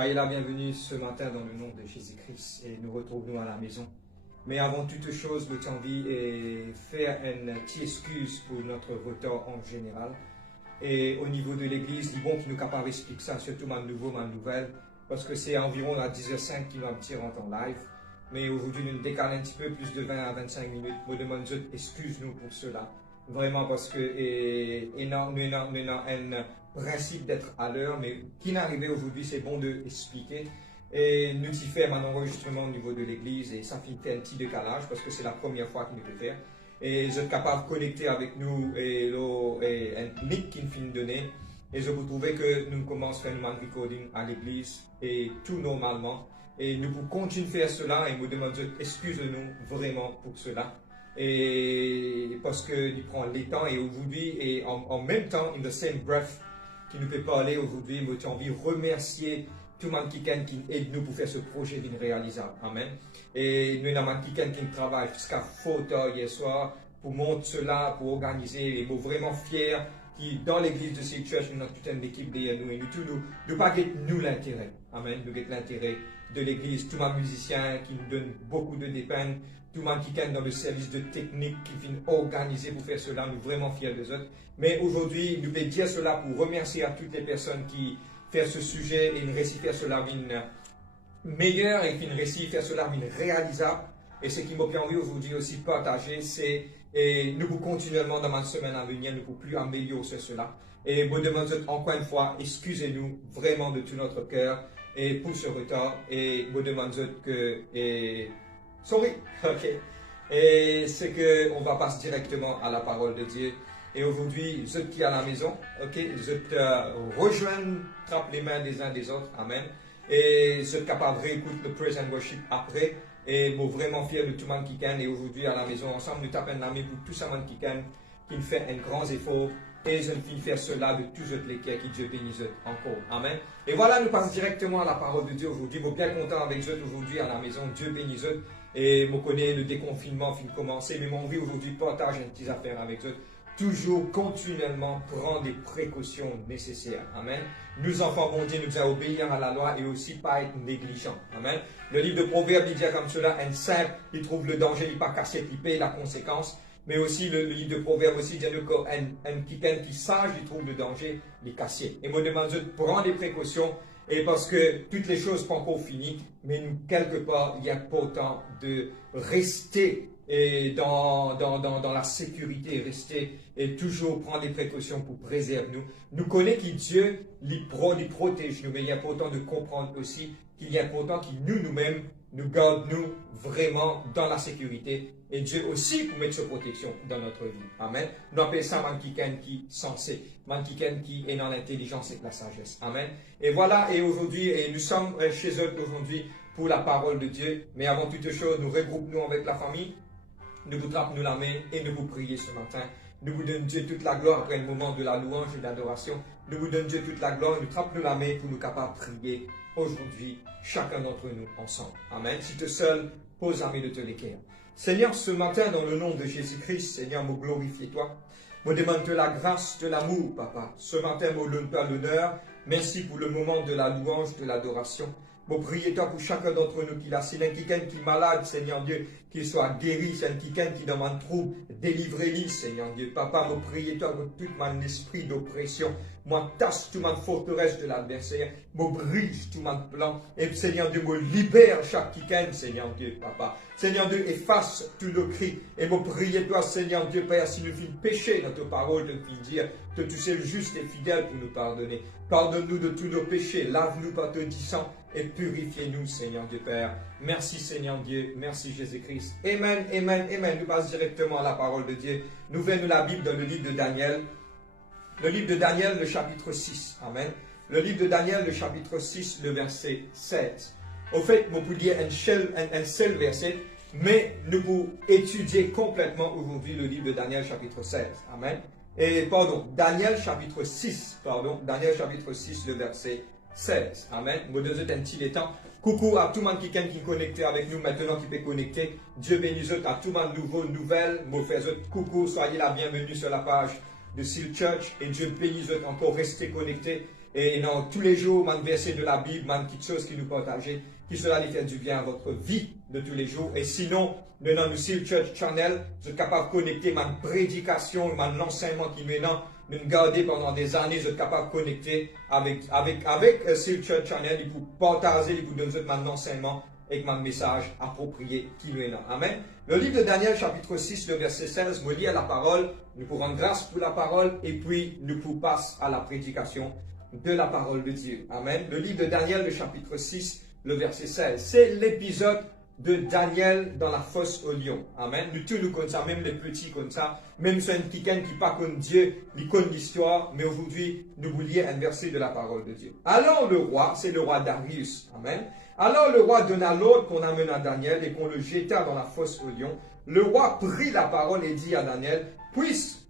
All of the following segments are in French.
Soyez la bienvenue ce matin dans le nom de Jésus-Christ et nous retrouvons à la maison. Mais avant toute chose, nous avons envie de faire une petite excuse pour notre retard en général. Et au niveau de l'église, il est bon qu'il nous capable d'expliquer ça, surtout ma nouvelle, parce que c'est environ à 10h05 qu'il va me tirer en temps live. Mais aujourd'hui, nous décalons un petit peu, plus de 20 à 25 minutes. Nous demandons excuse-nous pour cela. Vraiment parce que nous avons un principe d'être à l'heure, mais qui n'est arrivé aujourd'hui, c'est bon de expliquer. Et nous y faisons un enregistrement au niveau de l'église et ça fait un petit décalage parce que c'est la première fois qu'il nous peut faire. Et vous êtes capable de connecter avec nous et un link qui nous finit de donner. Et je vous trouvais que nous commençons à faire un recording à l'église et tout normalement. Et nous pouvons continuer à faire cela et nous demandons excusez-nous vraiment pour cela. Et parce qu'il prend le temps et aujourd'hui, et en même temps, in the same breath, qui nous peut parler aujourd'hui, j'ai envie de remercier tout le monde qui aide nous pour faire ce projet réalisable. Amen. Et nous avons quelqu'un qui travaille jusqu'à fort tard hier soir pour monter cela, pour organiser, et nous sommes vraiment fiers qui dans l'église de cette church, nous avons toute une équipe derrière nous et nous pas nous l'intérêt. Amen. Nous avons l'intérêt de l'église, tout le monde musicien qui nous donne beaucoup de dépenses, tout le monde qui est dans le service de technique qui vient organiser pour faire cela, nous sommes vraiment fiers des autres. Mais aujourd'hui, nous pouvons dire cela pour remercier à toutes les personnes qui font ce sujet et nous réussissent faire cela meilleur et qui nous réussissent faire cela réalisable. Et ce qui m'a bien envie aujourd'hui aussi partager, c'est et nous pouvons continuellement dans ma semaine à venir, nous pouvons plus améliorer cela. Et vous demandons encore une fois, excusez-nous vraiment de tout notre cœur et pour ce retard. Et vous demandons que sorry, ok. Et c'est que on va passer directement à la parole de Dieu. Et aujourd'hui, ceux qui sont à la maison, ok, je te rejoins, trappe les mains des uns des autres, amen. Et je suis capable de réécouter le praise and worship après. Et je suis vraiment fier de tout le monde qui gagne. Et aujourd'hui, à la maison, ensemble, nous tapons la main pour tout le monde qui gagne, qui fait un grand effort. Et je ne faire cela de tous les cœurs qui Dieu bénisse encore. Amen. Et voilà, nous passons directement à la parole de Dieu aujourd'hui. Je suis bien content avec eux aujourd'hui à la maison. Dieu bénisse eux. Et je connais le déconfinement fin de commencer. Mais mon vie aujourd'hui partage une petite affaire avec eux. Toujours, continuellement, prendre les précautions nécessaires. Amen. Nous, enfants, bon Dieu, nous devons obéir à la loi et aussi pas être négligents. Amen. Le livre de Proverbes, il dit comme cela, un simple, il trouve le danger, il pas cassé, il paye la conséquence. Mais aussi, le livre de Proverbes aussi dit qu'un qui sage, il trouve le danger, il cassé. Et moi, je demande de prendre des précautions. Et parce que toutes les choses ne sont pas encore finies, mais nous, quelque part, il est important de rester dans la sécurité, rester et toujours prendre des précautions pour préserver nous. Nous connaissons que Dieu les protège nous, mais il est important de comprendre aussi qu'il est important que nous-mêmes, nous garde nous vraiment dans la sécurité et Dieu aussi pour mettre sa protection dans notre vie. Amen. Nous appelons ça quelqu'un qui est sensé, quelqu'un qui est dans l'intelligence et la sagesse. Amen. Et voilà, et aujourd'hui, nous sommes chez eux aujourd'hui pour la parole de Dieu. Mais avant toute chose, nous regroupons avec la famille. Nous vous trappons la main et nous vous prions ce matin. Nous vous donnons Dieu toute la gloire après le moment de la louange et de l'adoration. Nous vous donnons Dieu toute la gloire et nous trappons la main pour nous capables de prier aujourd'hui, chacun d'entre nous ensemble. Amen. Si tu es seul, pose la main de te l'équerre. Seigneur, ce matin, dans le nom de Jésus-Christ, Seigneur, me glorifie toi. Me demande de la grâce, de l'amour, Papa. Ce matin, me donne pas l'honneur. Merci pour le moment de la louange, de l'adoration. Me priez toi pour chacun d'entre nous qui a, c'est quelqu'un qui est malade, Seigneur Dieu, qu'il soit guéri, c'est quelqu'un qui est dans un trouble, délivrez-le, Seigneur Dieu. Papa, me priez toi pour tout mon esprit d'oppression. Moi, tasse toute ma forteresse de l'adversaire, me brise tout mon plan. Et Seigneur Dieu, me libère chaque quelqu'un, Seigneur Dieu, Papa. Seigneur Dieu, efface tous nos cris. Et me priez toi, Seigneur Dieu, Père, si nous faisons pécher dans ta parole, de nous dire que tu sais juste et fidèle pour nous pardonner. Pardonne-nous de tous nos péchés, lave-nous par ton sang et purifiez-nous, Seigneur Dieu Père. Merci, Seigneur Dieu. Merci, Jésus-Christ. Amen, amen, amen. Nous passons directement à la parole de Dieu. Nous venons la Bible dans le livre de Daniel. Le livre de Daniel, le chapitre 6. Amen. Le livre de Daniel, le chapitre 6, le verset 7. Au fait, on peut dire un seul verset, mais nous pouvons étudier complètement aujourd'hui le livre de Daniel, chapitre 16. Amen. Et pardon, Daniel, chapitre 6. Pardon, Daniel, chapitre 6, le verset 16. Amen. Vous deux êtes un petit temps. Coucou à tout le monde qui est connecté avec nous maintenant, qui peut connecter. Dieu bénisse à tout le monde nouveau, nouvelle. Vous faites coucou, soyez la bienvenue sur la page de Seal Church. Et Dieu bénisse encore, restez connectés. et dans tous les jours, man verset de la Bible, man quelque chose qui nous partageait, qui cela lui fait du bien à votre vie de tous les jours. Et sinon, dans le Seal Church Channel, vous êtes capable de connecter ma prédication, mon enseignement qui maintenant nous garder pendant des années, vous êtes capable de connecter avec Seal Church Channel, et pour partager, et pour donner mon enseignement avec mon message approprié qui nous est là. Amen. Le livre de Daniel, chapitre 6, le verset 16, me lit à la parole, nous pouvons rendre grâce pour la parole, et puis nous pouvons passer à la prédication de la parole de Dieu. Amen. Le livre de Daniel, le chapitre 6, le verset 16. C'est l'épisode de Daniel dans la fosse au lion. Amen. Nous tous nous connaissons ça, même les petits comme ça, même ceux qui ne pas comme Dieu, ils connaissent l'histoire, mais aujourd'hui, nous vous lire un verset de la parole de Dieu. Alors le roi, c'est le roi Darius. Amen. Alors le roi donna l'ordre qu'on amène à Daniel et qu'on le jeta dans la fosse au lion. Le roi prit la parole et dit à Daniel, puisse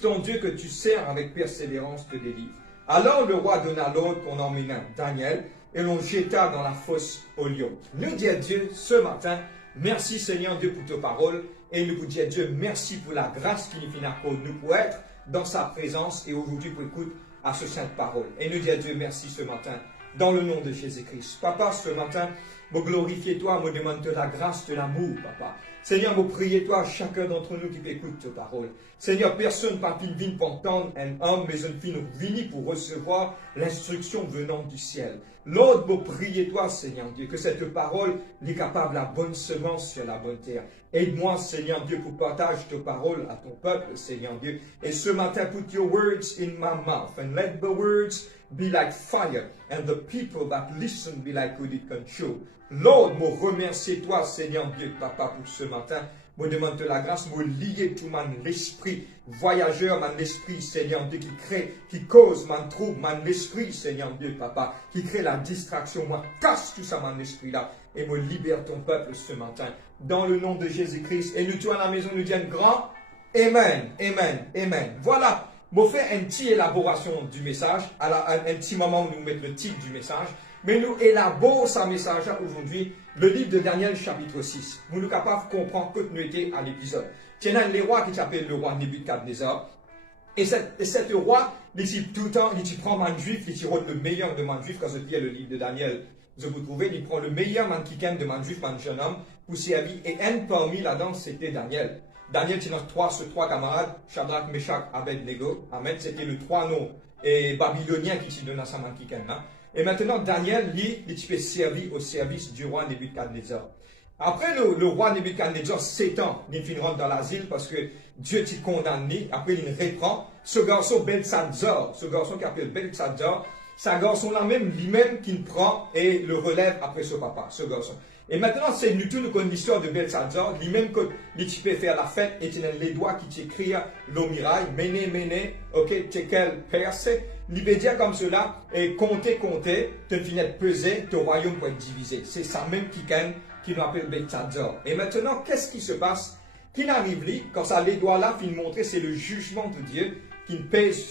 ton Dieu que tu sers avec persévérance te délivre. Alors le roi donna l'ordre qu'on emmena Daniel et l'on jeta dans la fosse au lion. Nous dit à Dieu ce matin, merci Seigneur Dieu pour tes paroles, et nous vous disons à Dieu merci pour la grâce qui nous fait nous pour être dans sa présence et aujourd'hui pour écouter à ce sainte parole. Et nous disons à Dieu merci ce matin, dans le nom de Jésus-Christ. Papa, ce matin, me glorifier toi, me demande de la grâce, de l'amour, papa. Seigneur, me prier toi, chacun d'entre nous qui écoute tes paroles. Seigneur, personne pas vient pour entendre un homme, mais une fille vini pour recevoir l'instruction venant du ciel. L'ordre, me prier toi, Seigneur Dieu, que cette parole est capable la bonne semence sur la bonne terre. Aide-moi, Seigneur Dieu, pour partager tes paroles à ton peuple, Seigneur Dieu. Et ce matin, put your words in my mouth and let the words be like fire, and the people that listen be like good control. Lord, me remercie toi, Seigneur Dieu, Papa, pour ce matin. Me demande la grâce, me lier tout mon esprit, voyageur, mon esprit, Seigneur Dieu, qui crée, qui cause mon trouble, mon esprit, Seigneur Dieu, Papa, qui crée la distraction. Moi, casse tout ça, mon esprit-là, et me libère ton peuple ce matin. Dans le nom de Jésus-Christ. Et nous, tous à la maison, nous disons grand Amen, Amen, Amen. Voilà. Je vais faire une petite élaboration du message, un petit moment où nous mettons le titre du message, mais nous élaborons ce message aujourd'hui, le livre de Daniel chapitre 6. Nous sommes capables de comprendre que nous étions à l'épisode. Il y a un roi qui s'appelle le roi Nebuchadnezzar, et cet roi, il dit tout le temps, il prend man juif, il tire le meilleur de man juif, quand je lis le livre de Daniel, vous trouvez, il prend le meilleur man kiken de man juif, man jeune homme, pour servir, et un parmi là-dedans, c'était Daniel. Daniel, c'est ces trois camarades, Shadrach, Meshach, Abednego. Amen. C'était les trois noms babyloniens qui s'y donnent à Saman Kiken. Et maintenant, Daniel, lui, il peut servir au service du roi Nebuchadnezzar. Après le roi Nebuchadnezzar, 7 ans, il finira dans l'asile parce que Dieu t'y condamne. Après, il reprend. Ce garçon, Belshazzar, ce garçon qui appelle Belshazzar, c'est un garçon-là même, lui-même, qui le prend et le relève après ce papa, ce garçon. Et maintenant, c'est nous tous nous connaissons l'histoire de Belshazzar, lui-même que tu peux faire la fête et tu as les doigts qui t'écrivent l'omirail, méné, ok, tekel, perce, l'ibédia comme cela, et compter, te finir peser, ton royaume pour être divisé. C'est ça même qui nous appelle Belshazzar. Et maintenant, qu'est-ce qui se passe? Qu'il arrive lui, quand ça les doigts là, finit montrer, c'est le jugement de Dieu qui pèse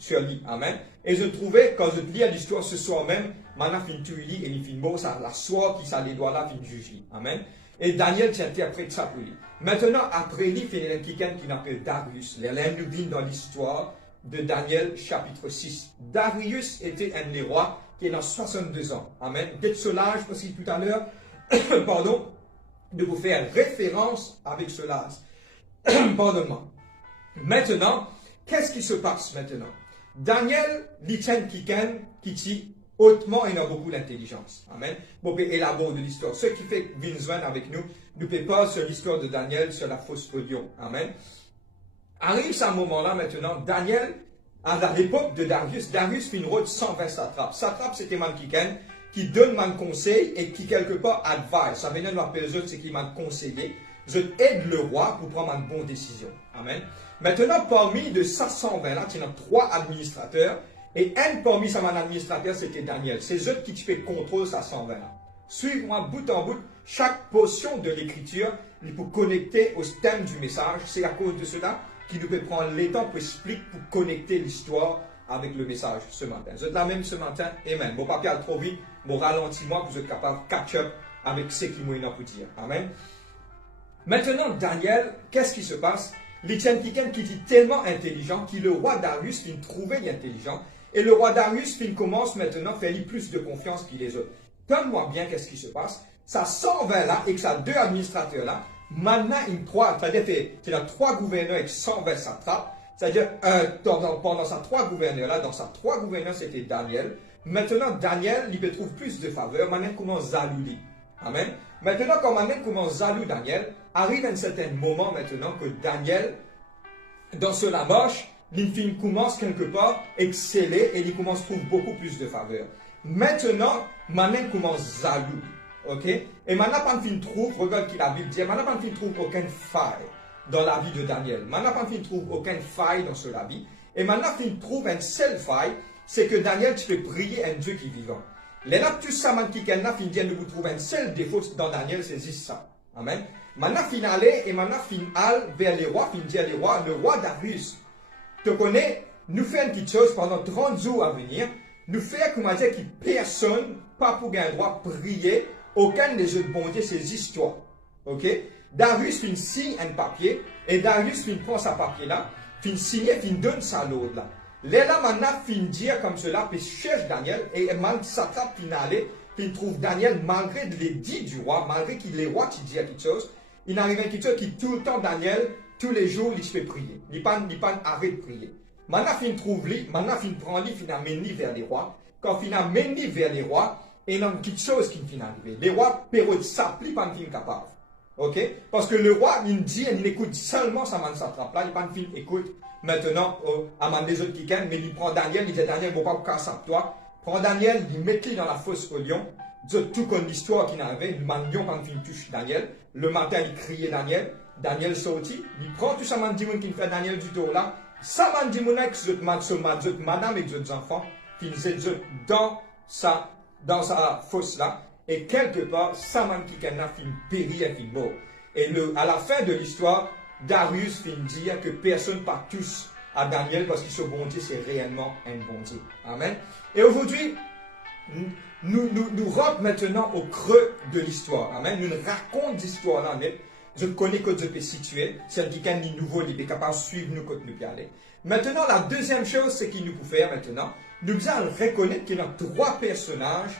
sur lui. Amen. Et je trouvais, quand je lis l'histoire ce soir même, maintenant, fin tu lis et il fin beau, ça, la soie qui ça les doigts là, fin juge lui. Amen. Et Daniel interprète ça pour lui. Maintenant, après lui, il y a quelqu'un qui s'appelle Darius. L'un nous vient dans l'histoire de Daniel, chapitre 6. Darius était un des rois qui est dans 62 ans. Amen. Dès cela, je pense tout à l'heure, pardon, de vous faire référence avec cela. Pardonne-moi. Maintenant, qu'est-ce qui se passe maintenant? Daniel, l'Itchen Kiken, qui dit hautement, il a beaucoup d'intelligence. Amen. Bon, on peut élaborer de l'histoire. Ce qui fait Vinzwan avec nous, nous peut pas sur l'histoire de Daniel sur la fosse au lion. Amen. Arrive ce moment-là maintenant, Daniel, à l'époque de Darius fait une route 120 satrapes. Satrape, c'était man Kiken, qui donne man conseil et qui quelque part advise. Ça veut dire, nous appelle les autres, c'est qui m'a conseillé. Je aide le roi pour prendre une bonne décision. Amen. Maintenant, parmi de 120 là, il y a 3 administrateurs. Et un parmi ces administrateurs, c'était Daniel. C'est eux qui fait contrôle ça 120 là. Suivez-moi bout en bout. Chaque portion de l'écriture, il faut connecter au thème du message. C'est à cause de cela qu'il nous peut prendre le temps pour expliquer, pour connecter l'histoire avec le message ce matin. Vous êtes là même ce matin. Amen. Mon papier a trop vite. Mon ralentissement, vous êtes capable de catch up avec ce qu'il m'a pour dire. Amen. Maintenant, Daniel, qu'est-ce qui se passe? L'Étienne Kiken qui dit tellement intelligent, que le roi Darius, il trouvait l'intelligent, Et le roi Darius commence maintenant à faire plus de confiance que les autres. Donne-moi bien qu'est-ce qui se passe. Ça 120 là et que ça 2 administrateurs là, maintenant il 3, c'est-à-dire qu'il a 3 gouverneurs avec 120 satrapes. C'est-à-dire, pendant sa 3 gouverneurs là, dans sa 3 gouverneurs, c'était Daniel. Maintenant, Daniel, il peut trouver plus de faveur. Maintenant, comment Zalouli. Amen. Maintenant, quand maintenant commence Zalou Daniel, arrive un certain moment maintenant que Daniel, dans cela marche, il commence quelque part à exceller et il commence à trouver beaucoup plus de faveur. Maintenant, commence Zalou. Ok? Et maintenant, quand il trouve, regarde qui la Bible dit, maintenant, quand il trouve aucune faille dans la vie de Daniel. Maintenant, quand il trouve aucune faille dans cela vie. Et maintenant, il trouve une seule faille, c'est que Daniel, tu peux prier un Dieu qui est vivant. Les là, tout ça, qui nous vous trouve un seul défaut dans Daniel, c'est juste ça. Amen. Maintenant, aller et maintenant, aller vers les rois, dire les rois, le roi Darius, te connais, nous fait une petite chose pendant 30 jours à venir, nous fait, comment dire, que personne, pas pour un droit prier, aucun des autres bon Dieu, ces histoires. Ok? Darius signe un papier, et Darius prend sa papier là, signe, donne sa lourde là. Là, maintenant, dire comme cela, puis cherche Daniel, et man s'attrape, aller, puis trouve Daniel, malgré les dits du roi, malgré qu'il est roi qui dit quelque chose, il arrive à quelque chose qui tout le temps, Daniel, tous les jours, il se fait prier. Il ne pas arrêter de prier. Maintenant, il trouve lui, maintenant, il prend lui, il amène vers les rois. Quand il amène vers les rois, il y a quelque chose qui finit arriver. Les rois, période s'appliquent, pas de capable. Ok? Parce que le roi, il dit, il écoute seulement sa man s'attrape là, il pas de écoute. Maintenant, à les autres qui mais il prend Daniel, il dit Daniel, il ne va pas casser toi. Prend Daniel, il met-le dans la fosse au lion. Tout comme l'histoire qu'il avait, le lion quand il touche Daniel. Le matin, il criait Daniel. Daniel sortit, il prend tout ça, qui fait Daniel du tout là. Ça, madame et les enfants, qui dans sa fosse là. Et quelque part, ça, qui périt et qui mort. Et à la fin de l'histoire, Darius dire que personne ne part tous à Daniel parce que ce bon Dieu, c'est réellement un bon Dieu. Amen. Et aujourd'hui, nous rentrons maintenant au creux de l'histoire. Amen. Nous racontons l'histoire là. Je connais que je peux situer. Si quelqu'un est nouveau, il est capable de suivre nous quand nous y aller. Maintenant, la deuxième chose, c'est qu'il nous peut faire maintenant, nous allons reconnaître qu'il y a 3 personnages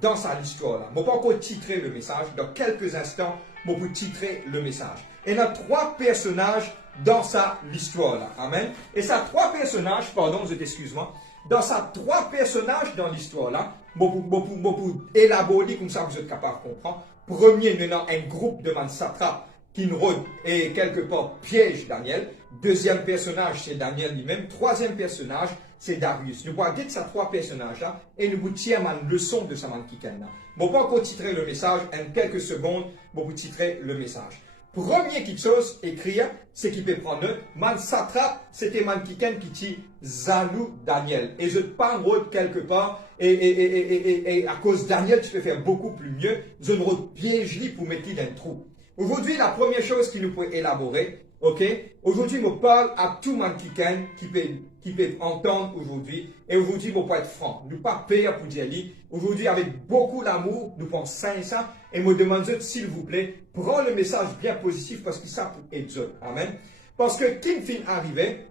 dans sa histoire là. Je ne vais pas encore titrer le message. Dans quelques instants, je vais titrer le message. Et il y a 3 personnages dans sa histoire là. Amen. Et ça 3 personnages, pardon, je t'excuse-moi. Dans ça 3 personnages dans l'histoire là, beaucoup élaborer comme ça vous êtes capable de comprendre. Premier, maintenant, un groupe de man satrapes qui nous et quelque part piège Daniel. Deuxième personnage, c'est Daniel lui-même. Troisième personnage, c'est Darius. Nous allons dire ces 3 personnages là et nous vous tirons une leçon de ce man qui là. Je ne vais pas encore titrer le message, en quelques secondes, je vais vous titrer le message. Premier quelque chose écrire, c'est qu'il peut prendre man satrape, c'était man qui dit Zalou Daniel. Et je te parle quelque part, et à cause de Daniel, tu peux faire beaucoup plus mieux. Je ne piège pour mettre dans un trou. Aujourd'hui, la première chose qu'il nous peut élaborer, ok? Aujourd'hui, je parle à tout man qui peut entendre aujourd'hui. Et aujourd'hui, je peux être franc. Nous pas peur pour dire lui. Aujourd'hui, avec beaucoup d'amour, nous pensons sincèrement. Et me demande, s'il vous plaît, prends le message bien positif parce que ça peut être. Amen. Parce que qui fin arrivé,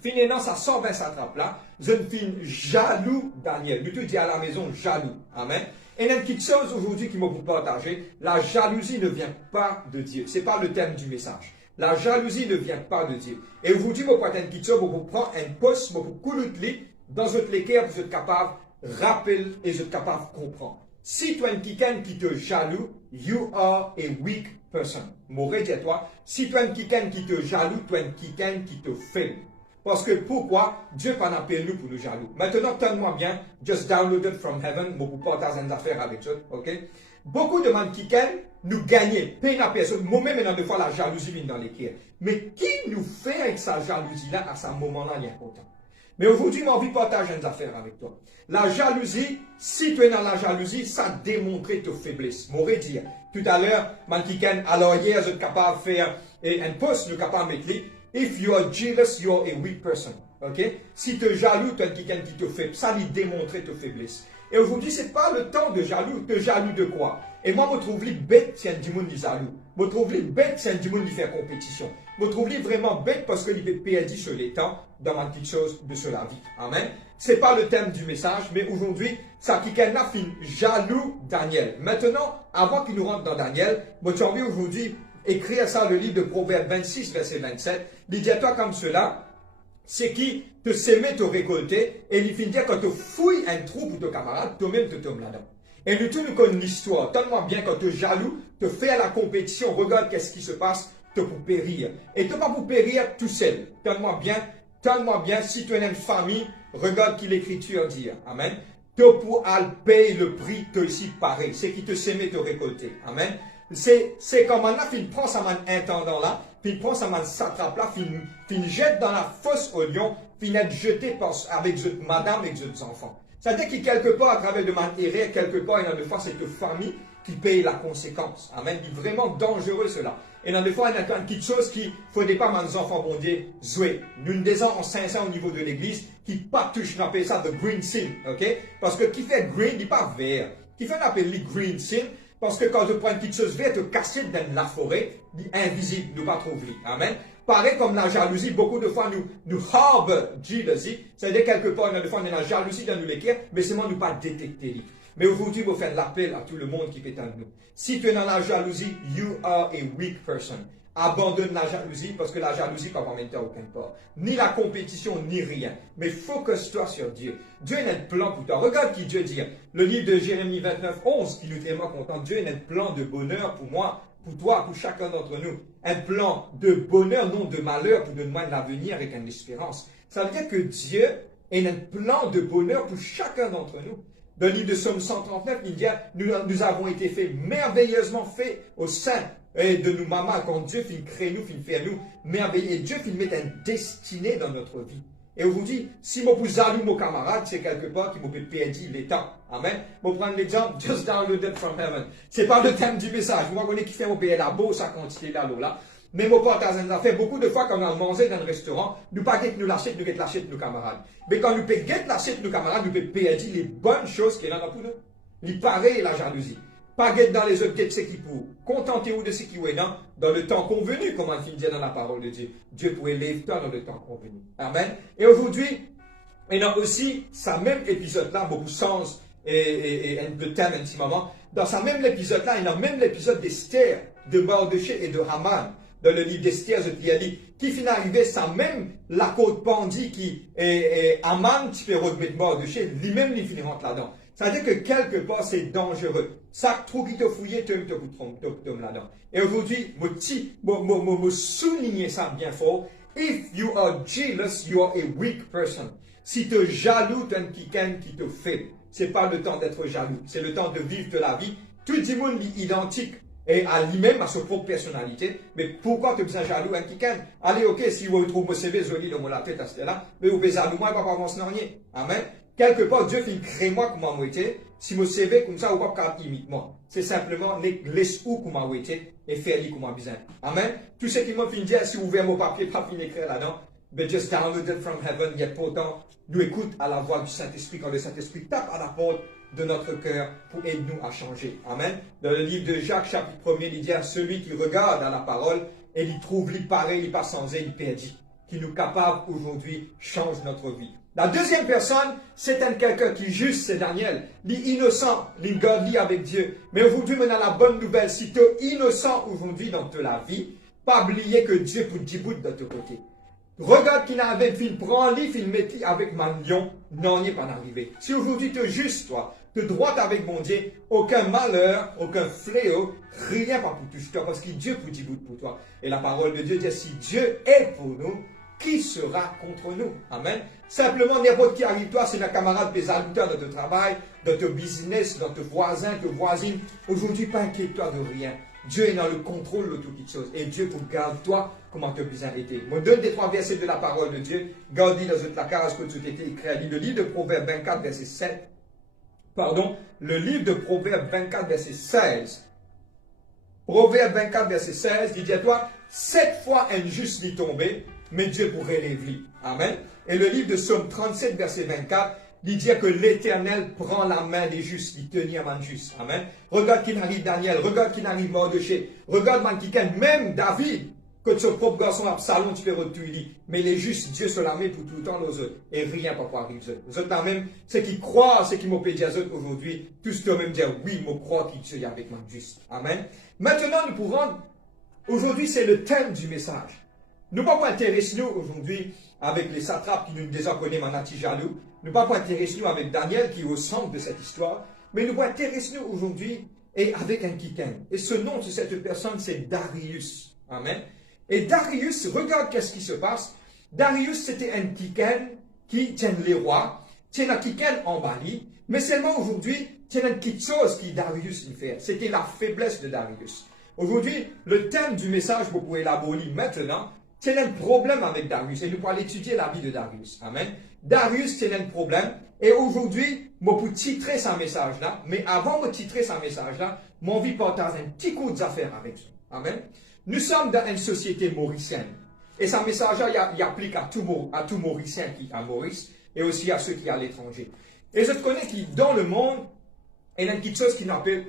finalement, ça 120 satrapes là, je ne fin jaloux Daniel. Nous te dis à la maison jaloux. Amen. Et il y a une petite chose aujourd'hui qui m'a vous partager. La jalousie ne vient pas de Dieu. Ce n'est pas le thème du message. La jalousie ne vient pas de Dieu. Et aujourd'hui, je vais une petite chose, je vous prendre un poste, je vous couler dans votre équerre, vous êtes capable de rappeler et vous êtes capable de comprendre. Si tu es quelqu'un qui te jaloux, you are a weak person. M'aurais dit à toi, si tu es quelqu'un qui te jaloux, tu es quelqu'un qui te fait. Parce que pourquoi Dieu pas appelé nous pour nous jaloux. Maintenant, tenez-moi bien, just download it from heaven, je vous partage des affaires avec eux, ok? Beaucoup de monde qui nous gagner, paye la personne, moi-même, maintenant, des fois, la jalousie vient dans les cœurs. Mais qui nous fait avec sa jalousie-là, à ce moment-là, il est important. Mais aujourd'hui, j'ai envie de partager des affaires avec toi. La jalousie, si tu es dans la jalousie, ça démontre tes faiblesses. M'aurais dit, tout à l'heure, alors hier, je suis capable de faire un post, je suis capable de mettre, if you are jealous, you are a weak person. Ok? Si tu es jaloux, tu es quelqu'un qui te fait, ça lui démontre tes faiblesses. Et aujourd'hui, ce n'est pas le temps de jaloux. Tu es jaloux de quoi? Et moi, je trouve les bêtes, c'est un dimanche qui jaloux. Je trouve les bêtes, c'est un dimanche qui fait compétition. Vous trouvez vraiment bête parce que il peut perdre sur les temps dans ma petite chose de sur la vie. Amen. C'est pas le thème du message, mais aujourd'hui, ça qui a fin jaloux Daniel. Maintenant, avant qu'il nous rentre dans Daniel, moi j'ai envie aujourd'hui écrire ça le livre de Proverbes 26, verset 27. Il dit à toi comme cela, c'est qui te s'aimer te récolter, et il finit dire quand tu fouilles un trou pour ton camarade, toi-même te tombes là-dedans. Et nous tous nous connaissons l'histoire. Donne-moi bien quand tu es jaloux, te fais à la compétition, regarde qu'est-ce qui se passe, te pour périr. Et tu pas pour périr tout seul. Donne-moi bien, si tu es une famille, regarde qui l'Écriture dit. Amen. Tu pour payer le prix, te ici pareil. C'est qui te s'aimer te récolter. Amen. C'est comme on a fin prend sa main intendant là, puis prend sa main satrape là, fin jette dans la fosse au lion, fin être jeté avec madame et les enfants. C'est-à-dire qu'il quelque part, à travers de ma erreur, quelque part, il y a des fois cette famille qui paye la conséquence. Amen. C'est vraiment dangereux cela. Et dans des fois, il y a quelque chose qui ne faudrait pas, mes enfants, bon Dieu, jouer. Nous disons en 500 au niveau de l'église, qui pas touche, on appelle ça the green sin, ok? Parce que qui fait green, il n'est pas vert. Qui fait, on appelle le green sin, parce que quand je prends une petite chose verte, te casser dans la forêt, invisible, nous pas trouver. Amen. Pareil comme la jalousie, beaucoup de fois nous harbor jealousy, c'est-à-dire quelque part, des fois, on est dans la jalousie dans nous l'écrire, mais seulement nous pas détecter. Mais aujourd'hui, je faire l'appel à tout le monde qui est en nous. Si tu es dans la jalousie, you are a weak person. Abandonne la jalousie parce que la jalousie ne va pas mener à aucun part. Ni la compétition, ni rien. Mais focus-toi sur Dieu. Dieu a un plan pour toi. Regarde qui Dieu dit. Le livre de Jérémie 29, 11, qui nous est tellement content. Dieu a un plan de bonheur pour moi, pour toi, pour chacun d'entre nous. Un plan de bonheur, non de malheur, pour donner l'avenir avec une espérance. Ça veut dire que Dieu a un plan de bonheur pour chacun d'entre nous. Dans le livre de Somme 139, il dit, nous avons été faits, merveilleusement faits au sein de nous, maman, quand Dieu finit créer nous, finit faire nous, merveilleux. Et Dieu finit mettre une destinée dans notre vie. Et aujourd'hui, si moi vous allume mon camarade, c'est quelque part qui m'a perdu les temps. Amen. Pour prendre l'exemple, just downloaded from heaven. C'est pas le thème du message. Moi, on est qui fait mon pays là-bas, ça continue là. Mais mon partage nous a fait beaucoup de fois quand on a mangé dans un restaurant, nous pas que nous l'achète, nous l'achète nos camarades. Mais quand nous payons l'achète nos camarades, nous pouvons perdre les bonnes choses qu'il y a dans pour nous. Les pareil la jalousie. Pas guette dans les autres, guette ce qui pour. Contentez-vous de ce qui est dans le temps convenu, comme on finit dire dans la parole de Dieu. Dieu pourrait lève-toi dans le temps convenu. Amen. Et aujourd'hui, il y a aussi, ça même épisode-là, beaucoup de sens et le thème un petit moment. Dans ce même épisode-là, il y a même l'épisode d'Esther, de Mardochée et de Haman. Dans le livre d'Esther, je te dis, qui finit arrivé, ça même la côte pendie qui est Haman, qui fait remettre Mardochée, lui-même, il finit rentre là-dedans. Ça veut dire que quelque part, c'est dangereux. Ça, trop qui te fouillé, tu te là-dedans. Et aujourd'hui, me souligner ça bien fort. If you are jealous, you are a weak person. Si tu es jaloux, tu es quelqu'un qui te fait. C'est pas le temps d'être jaloux. C'est le temps de vivre de la vie. Tout le monde est identique. Et à lui-même, à sa propre personnalité. Mais pourquoi tu es besoin jaloux un quelqu'un? Allez, ok, si vous trouvez mon CV joli dans mon la tête à ce là, mais vous êtes jaloux, moi, je ne vais pas avancer. Amen. Quelque part, Dieu fait créer moi comme moi été. Si mon CV comme ça, vous ne pouvez pas imiter moi. C'est simplement laisse où comme moi été et faire lui comme moi besoin. Amen. Tout ce qui m'a fait dire, si vous ouvrez mon papier, pas fin écrire là-dedans, but just download it from heaven. Yet pourtant, nous écoute à la voix du Saint-Esprit quand le Saint-Esprit tape à la porte de notre cœur pour aider nous à changer. Amen. Dans le livre de Jacques, chapitre 1er, il dit à celui qui regarde à la parole et il trouve lui pareil, il pas sans il perdit, qui nous capable aujourd'hui change notre vie. La deuxième personne, c'est un quelqu'un qui juste, c'est Daniel. L'innocent, l'ingodly avec Dieu. Mais aujourd'hui, on a la bonne nouvelle. Si tu es innocent aujourd'hui dans ta vie, pas oublier que Dieu peut dire de ton côté. Regarde qu'il avait fait prendre livre, il mettait avec ma lion, non, il n'est pas arrivé. Si aujourd'hui tu es juste, toi, tu es droit avec mon Dieu, aucun malheur, aucun fléau, rien pas pour toucher toi, parce que Dieu peut dire pour toi. Et la parole de Dieu dit, si Dieu est pour nous, qui sera contre nous? Amen. Simplement, n'importe qui arrive toi, c'est un camarade des adulteurs dans ton travail, dans ton business, dans tes voisins, tes voisines. Aujourd'hui, pas inquiète-toi de rien. Dieu est dans le contrôle de toutes les choses. Et Dieu pour garde toi comment tu as besoin d'être. Je donne des trois versets de la parole de Dieu. Garde-les dans la case que tout était écrit. Le livre de Proverbes 24, verset 7. Pardon. Le livre de Proverbes 24, verset 16. Proverbes 24, verset 16. Il dit à toi, 7 fois un juste est tombé, mais Dieu pourrait l'élever. Amen. Et le livre de Somme 37, verset 24. Il dit que l'Éternel prend la main des justes, il tenait à main juste. Amen. Regarde qui n'arrive Daniel, regarde qui n'arrive Mardochée, regarde man qui même David, que son propre garçon Absalom, tu peux retourner. Mais il est juste Dieu sur la main pour tout le temps, nos autres. Et rien ne peut arriver. Vous autres là même, ceux qui croient, ceux qui m'ont payé aujourd'hui, tous doivent même dire oui, je crois qu'il tue avec moi juste. Amen. Maintenant, nous pouvons, aujourd'hui, c'est le thème du message. Nous ne pouvons pas intéresser nous aujourd'hui avec les satrapes qui nous déjà connaissent, Manati jaloux. Nous ne pouvons pas intéresser nous avec Daniel qui est au centre de cette histoire. Mais nous pouvons intéresser nous aujourd'hui et avec un Kiken. Et ce nom de cette personne, c'est Darius. Amen. Et Darius, regarde qu'est-ce qui se passe. Darius, c'était un Kiken qui tient les rois, tient un Kiken en Bali, mais seulement aujourd'hui, tient une petite chose qui Darius y fait. C'était la faiblesse de Darius. Aujourd'hui, le thème du message, vous pouvez élaborer maintenant, c'est un problème avec Darius. Et nous allons étudier la vie de Darius. Amen. Darius, c'est un problème. Et aujourd'hui, je peux titrer ce message-là. Mais avant de titrer ce message-là, j'ai envie de partager un petit coup d'affaires avec vous. Amen. Nous sommes dans une société mauricienne. Et ce message-là, il applique à tout Mauricien qui est à Maurice et aussi à ceux qui sont à l'étranger. Et je te connais qui, dans le monde, il y a quelque chose qui appelle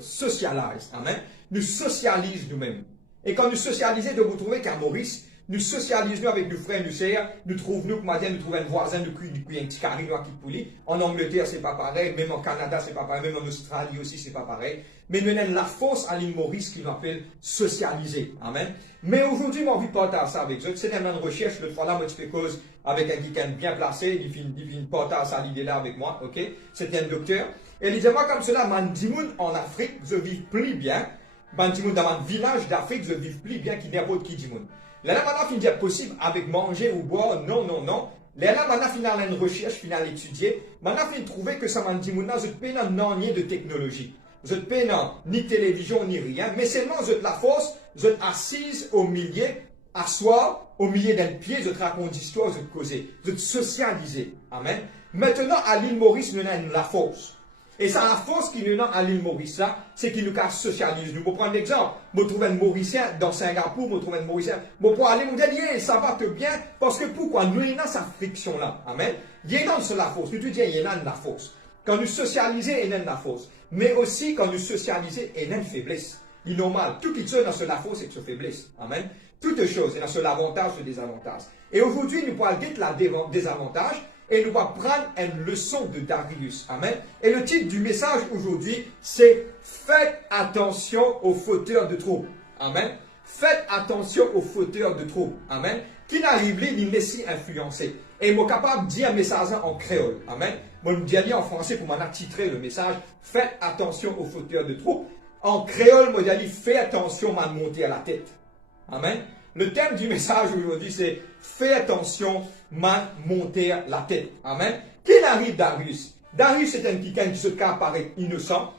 socialize. Amen. Nous socialisons nous-mêmes. Et quand nous socialisons, de vous trouver qu'à Maurice, nous socialisons avec nos frères, nos sœurs, nous trouvons, nous trouvons un voisin, nous un petit carré, qui pouli. En Angleterre, c'est pas pareil, même en Canada, c'est pas pareil, même en Australie aussi, c'est pas pareil. Mais nous avons la force à l'île Maurice qui nous appelle socialiser. Amen. Mais aujourd'hui, j'ai envie de partager ça avec eux. C'est une recherche, le fois là, moi, je fais cause avec un qui est bien placé, il vient partager ça l'idée-là avec moi, ok? C'était un docteur. Et il disait, moi, comme cela, Mandimoun en Afrique, je vis plus bien. Mandimoun dans un village d'Afrique, je vis plus bien qu'il n'importe qui Dimoun. Là, maintenant, il dit possible avec manger ou boire. Non, non, non. Là, maintenant, final une recherche, final étudier. Maintenant, il trouver que ça m'a dit, je te paye non de technologie. Je te paye ni télévision, ni rien. Mais seulement, je te la force, je te assise au milieu, asseoir au milieu d'un pied, je te raconte l'histoire, je te causer. Je te socialiser. Amen. Maintenant, à l'île Maurice, nous avons la force. Et ça, la force qui nous a à l'île Maurice, c'est qu'il nous socialise. Nous pouvons prendre l'exemple. Je trouve un Mauricien dans Singapour, je trouve un Mauricien. Je peux aller me dire, ça va te bien. Parce que pourquoi? Nous avons cette friction-là. Amen. Il y a la force. Nous te disons, il y a la force. Quand nous socialisons, il y a la force. Mais aussi, quand nous socialisons, il y a une faiblesse. Il est normal. Tout qui est dans la force et la faiblesse. Amen. Toutes choses. Il y a sur l'avantage et le désavantage. Et aujourd'hui, nous pourrons dire la désavantage. Et nous allons prendre une leçon de Darius. Amen. Et le titre du message aujourd'hui, c'est « Faites attention aux fauteurs de troubles ». Amen. Faites attention aux fauteurs de troubles. Amen. Qui n'arrive pas, il laisse influencer. Et je suis capable de dire un message en créole. Amen. Je me dis en français pour m'en titrer le message « Faites attention aux fauteurs de troubles ». En créole, je dis « Faites attention à monter à la tête ». Amen. Le thème du message aujourd'hui, c'est « Fais attention, monter la tête ». Amen. Qui arrive Darius? Darius est un quelqu'un qui se paraît innocent.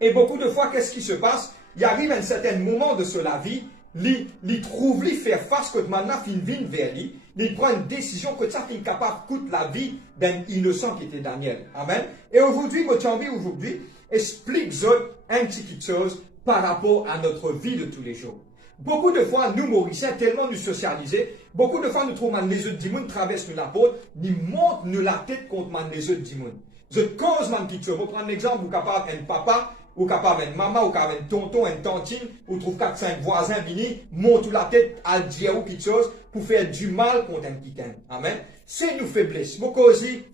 Et beaucoup de fois, qu'est-ce qui se passe? Il arrive à un certain moment de la vie, il trouve lui faire face que maintenant il vient vers lui, il prend une décision que ça est capable de coûter la vie d'un innocent qui était Daniel. Amen. Et aujourd'hui, moi j'ai envie aujourd'hui explique-vous un petit chose par rapport à notre vie de tous les jours. Beaucoup de fois, nous, Mauriciens, tellement nous socialisés, beaucoup de fois, nous trouvons que les autres dimons traversent la porte, nous montent nous la tête contre les autres dimons. Je cause man qui te veut prendre l'exemple, vous capable un papa, ou capable un maman, ou capable un tonton, un tantine, ou trouve 4-5 voisins venus, montent la tête à dire ou quelque chose pour faire du mal contre un petit. Amen. C'est nous faiblesse. Moi,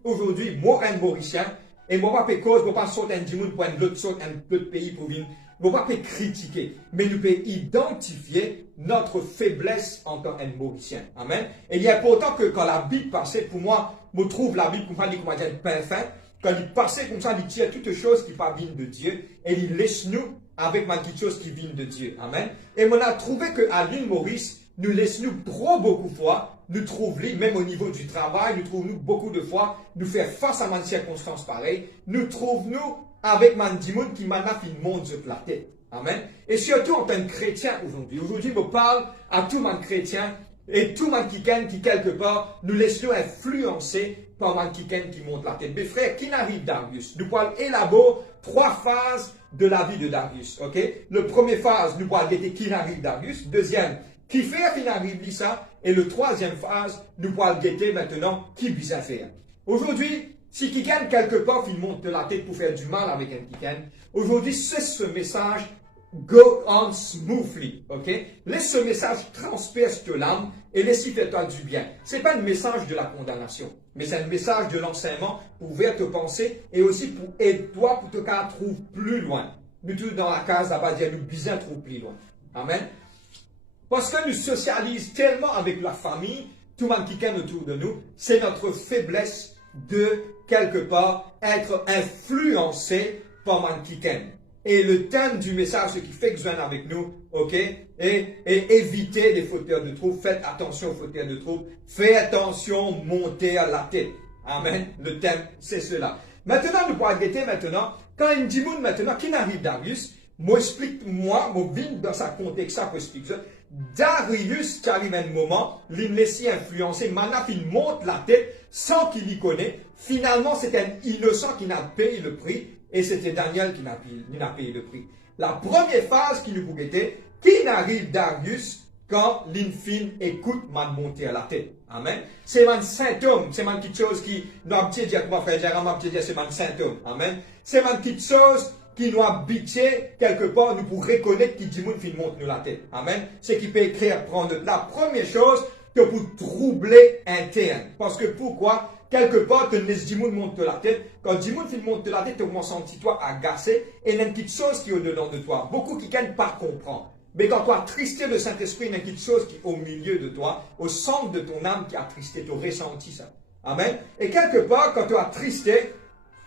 aujourd'hui, moi, un Mauricien, et moi, pas cause, moi, pas sauter un dimon pour un autre pays pour venir. Nous ne pouvons pas critiquer, mais nous pouvons identifier notre faiblesse en tant que Mauricien. Amen. Et il est important que quand la Bible passe, pour moi, je trouve la Bible comme ça, parfait. Quand il passe comme ça, il tire toutes choses qui viennent de Dieu et il laisse nous avec quelque chose qui vient de Dieu. Amen. Et on a trouvé qu'à l'île Maurice, nous laissons beaucoup de fois, nous trouvons, même au niveau du travail, nous trouvons beaucoup de fois, nous faire face à une circonstance pareille, nous trouvons avec Mandimoun qui m'a fait une montre de la tête. Amen. Et surtout en tant que chrétien aujourd'hui. Aujourd'hui, je parle à tout le monde chrétien et tout le monde qui quelque part, nous laissons influencer par le monde qui monte la tête. Mais frère, qui n'arrive Darius? Nous allons élaborer 3 phases de la vie de Darius. Ok? Le premier phase, nous allons dire qui n'arrive Darius. Deuxième, qui fait qu'il n'arrive ça. Et le troisième phase, nous allons guetter maintenant qui bisa faire. Aujourd'hui, si quelqu'un quelque part il monte de la tête pour faire du mal avec un quelqu'un, aujourd'hui c'est ce message go on smoothly, ok? Laisse ce message transperce ton âme et laisse-y faire du bien. Ce n'est pas un message de la condamnation, mais c'est un message de l'enseignement pour ouvrir tes pensées et aussi pour aider toi pour te trouver plus loin. Nous tous dans la case là-bas, nous bien trouver plus loin. Amen. Parce que nous socialisons tellement avec la famille, tout le monde qui est autour de nous, c'est notre faiblesse de quelque part être influencé par man qui Et le thème du message, ce qui fait que je viens avec nous, ok, et éviter les fauteurs de troubles. Faites attention aux fauteurs de troubles. Faites attention, montez à la tête. Amen. Le thème, c'est cela. Maintenant, nous pourrons guetter maintenant, quand il dit maintenant, qui n'arrive Darius, moi, dans sa contexte, ça pour expliquer ça. Darius, qui arrive à un moment, il laisse influencer, maintenant il monte la tête sans qu'il y connaît. Finalement, c'est un innocent qui n'a payé le prix. Et c'était Daniel qui n'a payé le prix. La première phase qui nous était, qui n'arrive Darius quand l'infine écoute m'a monter à la tête. Amen. C'est un symptôme, c'est une petite chose qui nous a dit, comment frère Gérard dit, c'est un symptôme. Amen. C'est une petite chose qui nous habitué quelque part, nous pour reconnaître qui dit fin monte nous la tête. Amen. Ce qui peut écrire, prendre la première chose, que pour troubler interne. Parce que pourquoi? Quelque part, tu laisses Dimoun monter la tête. Quand Dimoun monte la tête, tu commences à sentir toi agacé. Et il y a une petite chose qui est au-dedans de toi. Beaucoup qui ne peuvent pas comprendre. Mais quand tu as attristé le Saint-Esprit, il y a une petite chose qui est au milieu de toi, au centre de ton âme qui a attristé. Tu as ressenti ça. Amen. Et quelque part, quand tu as attristé,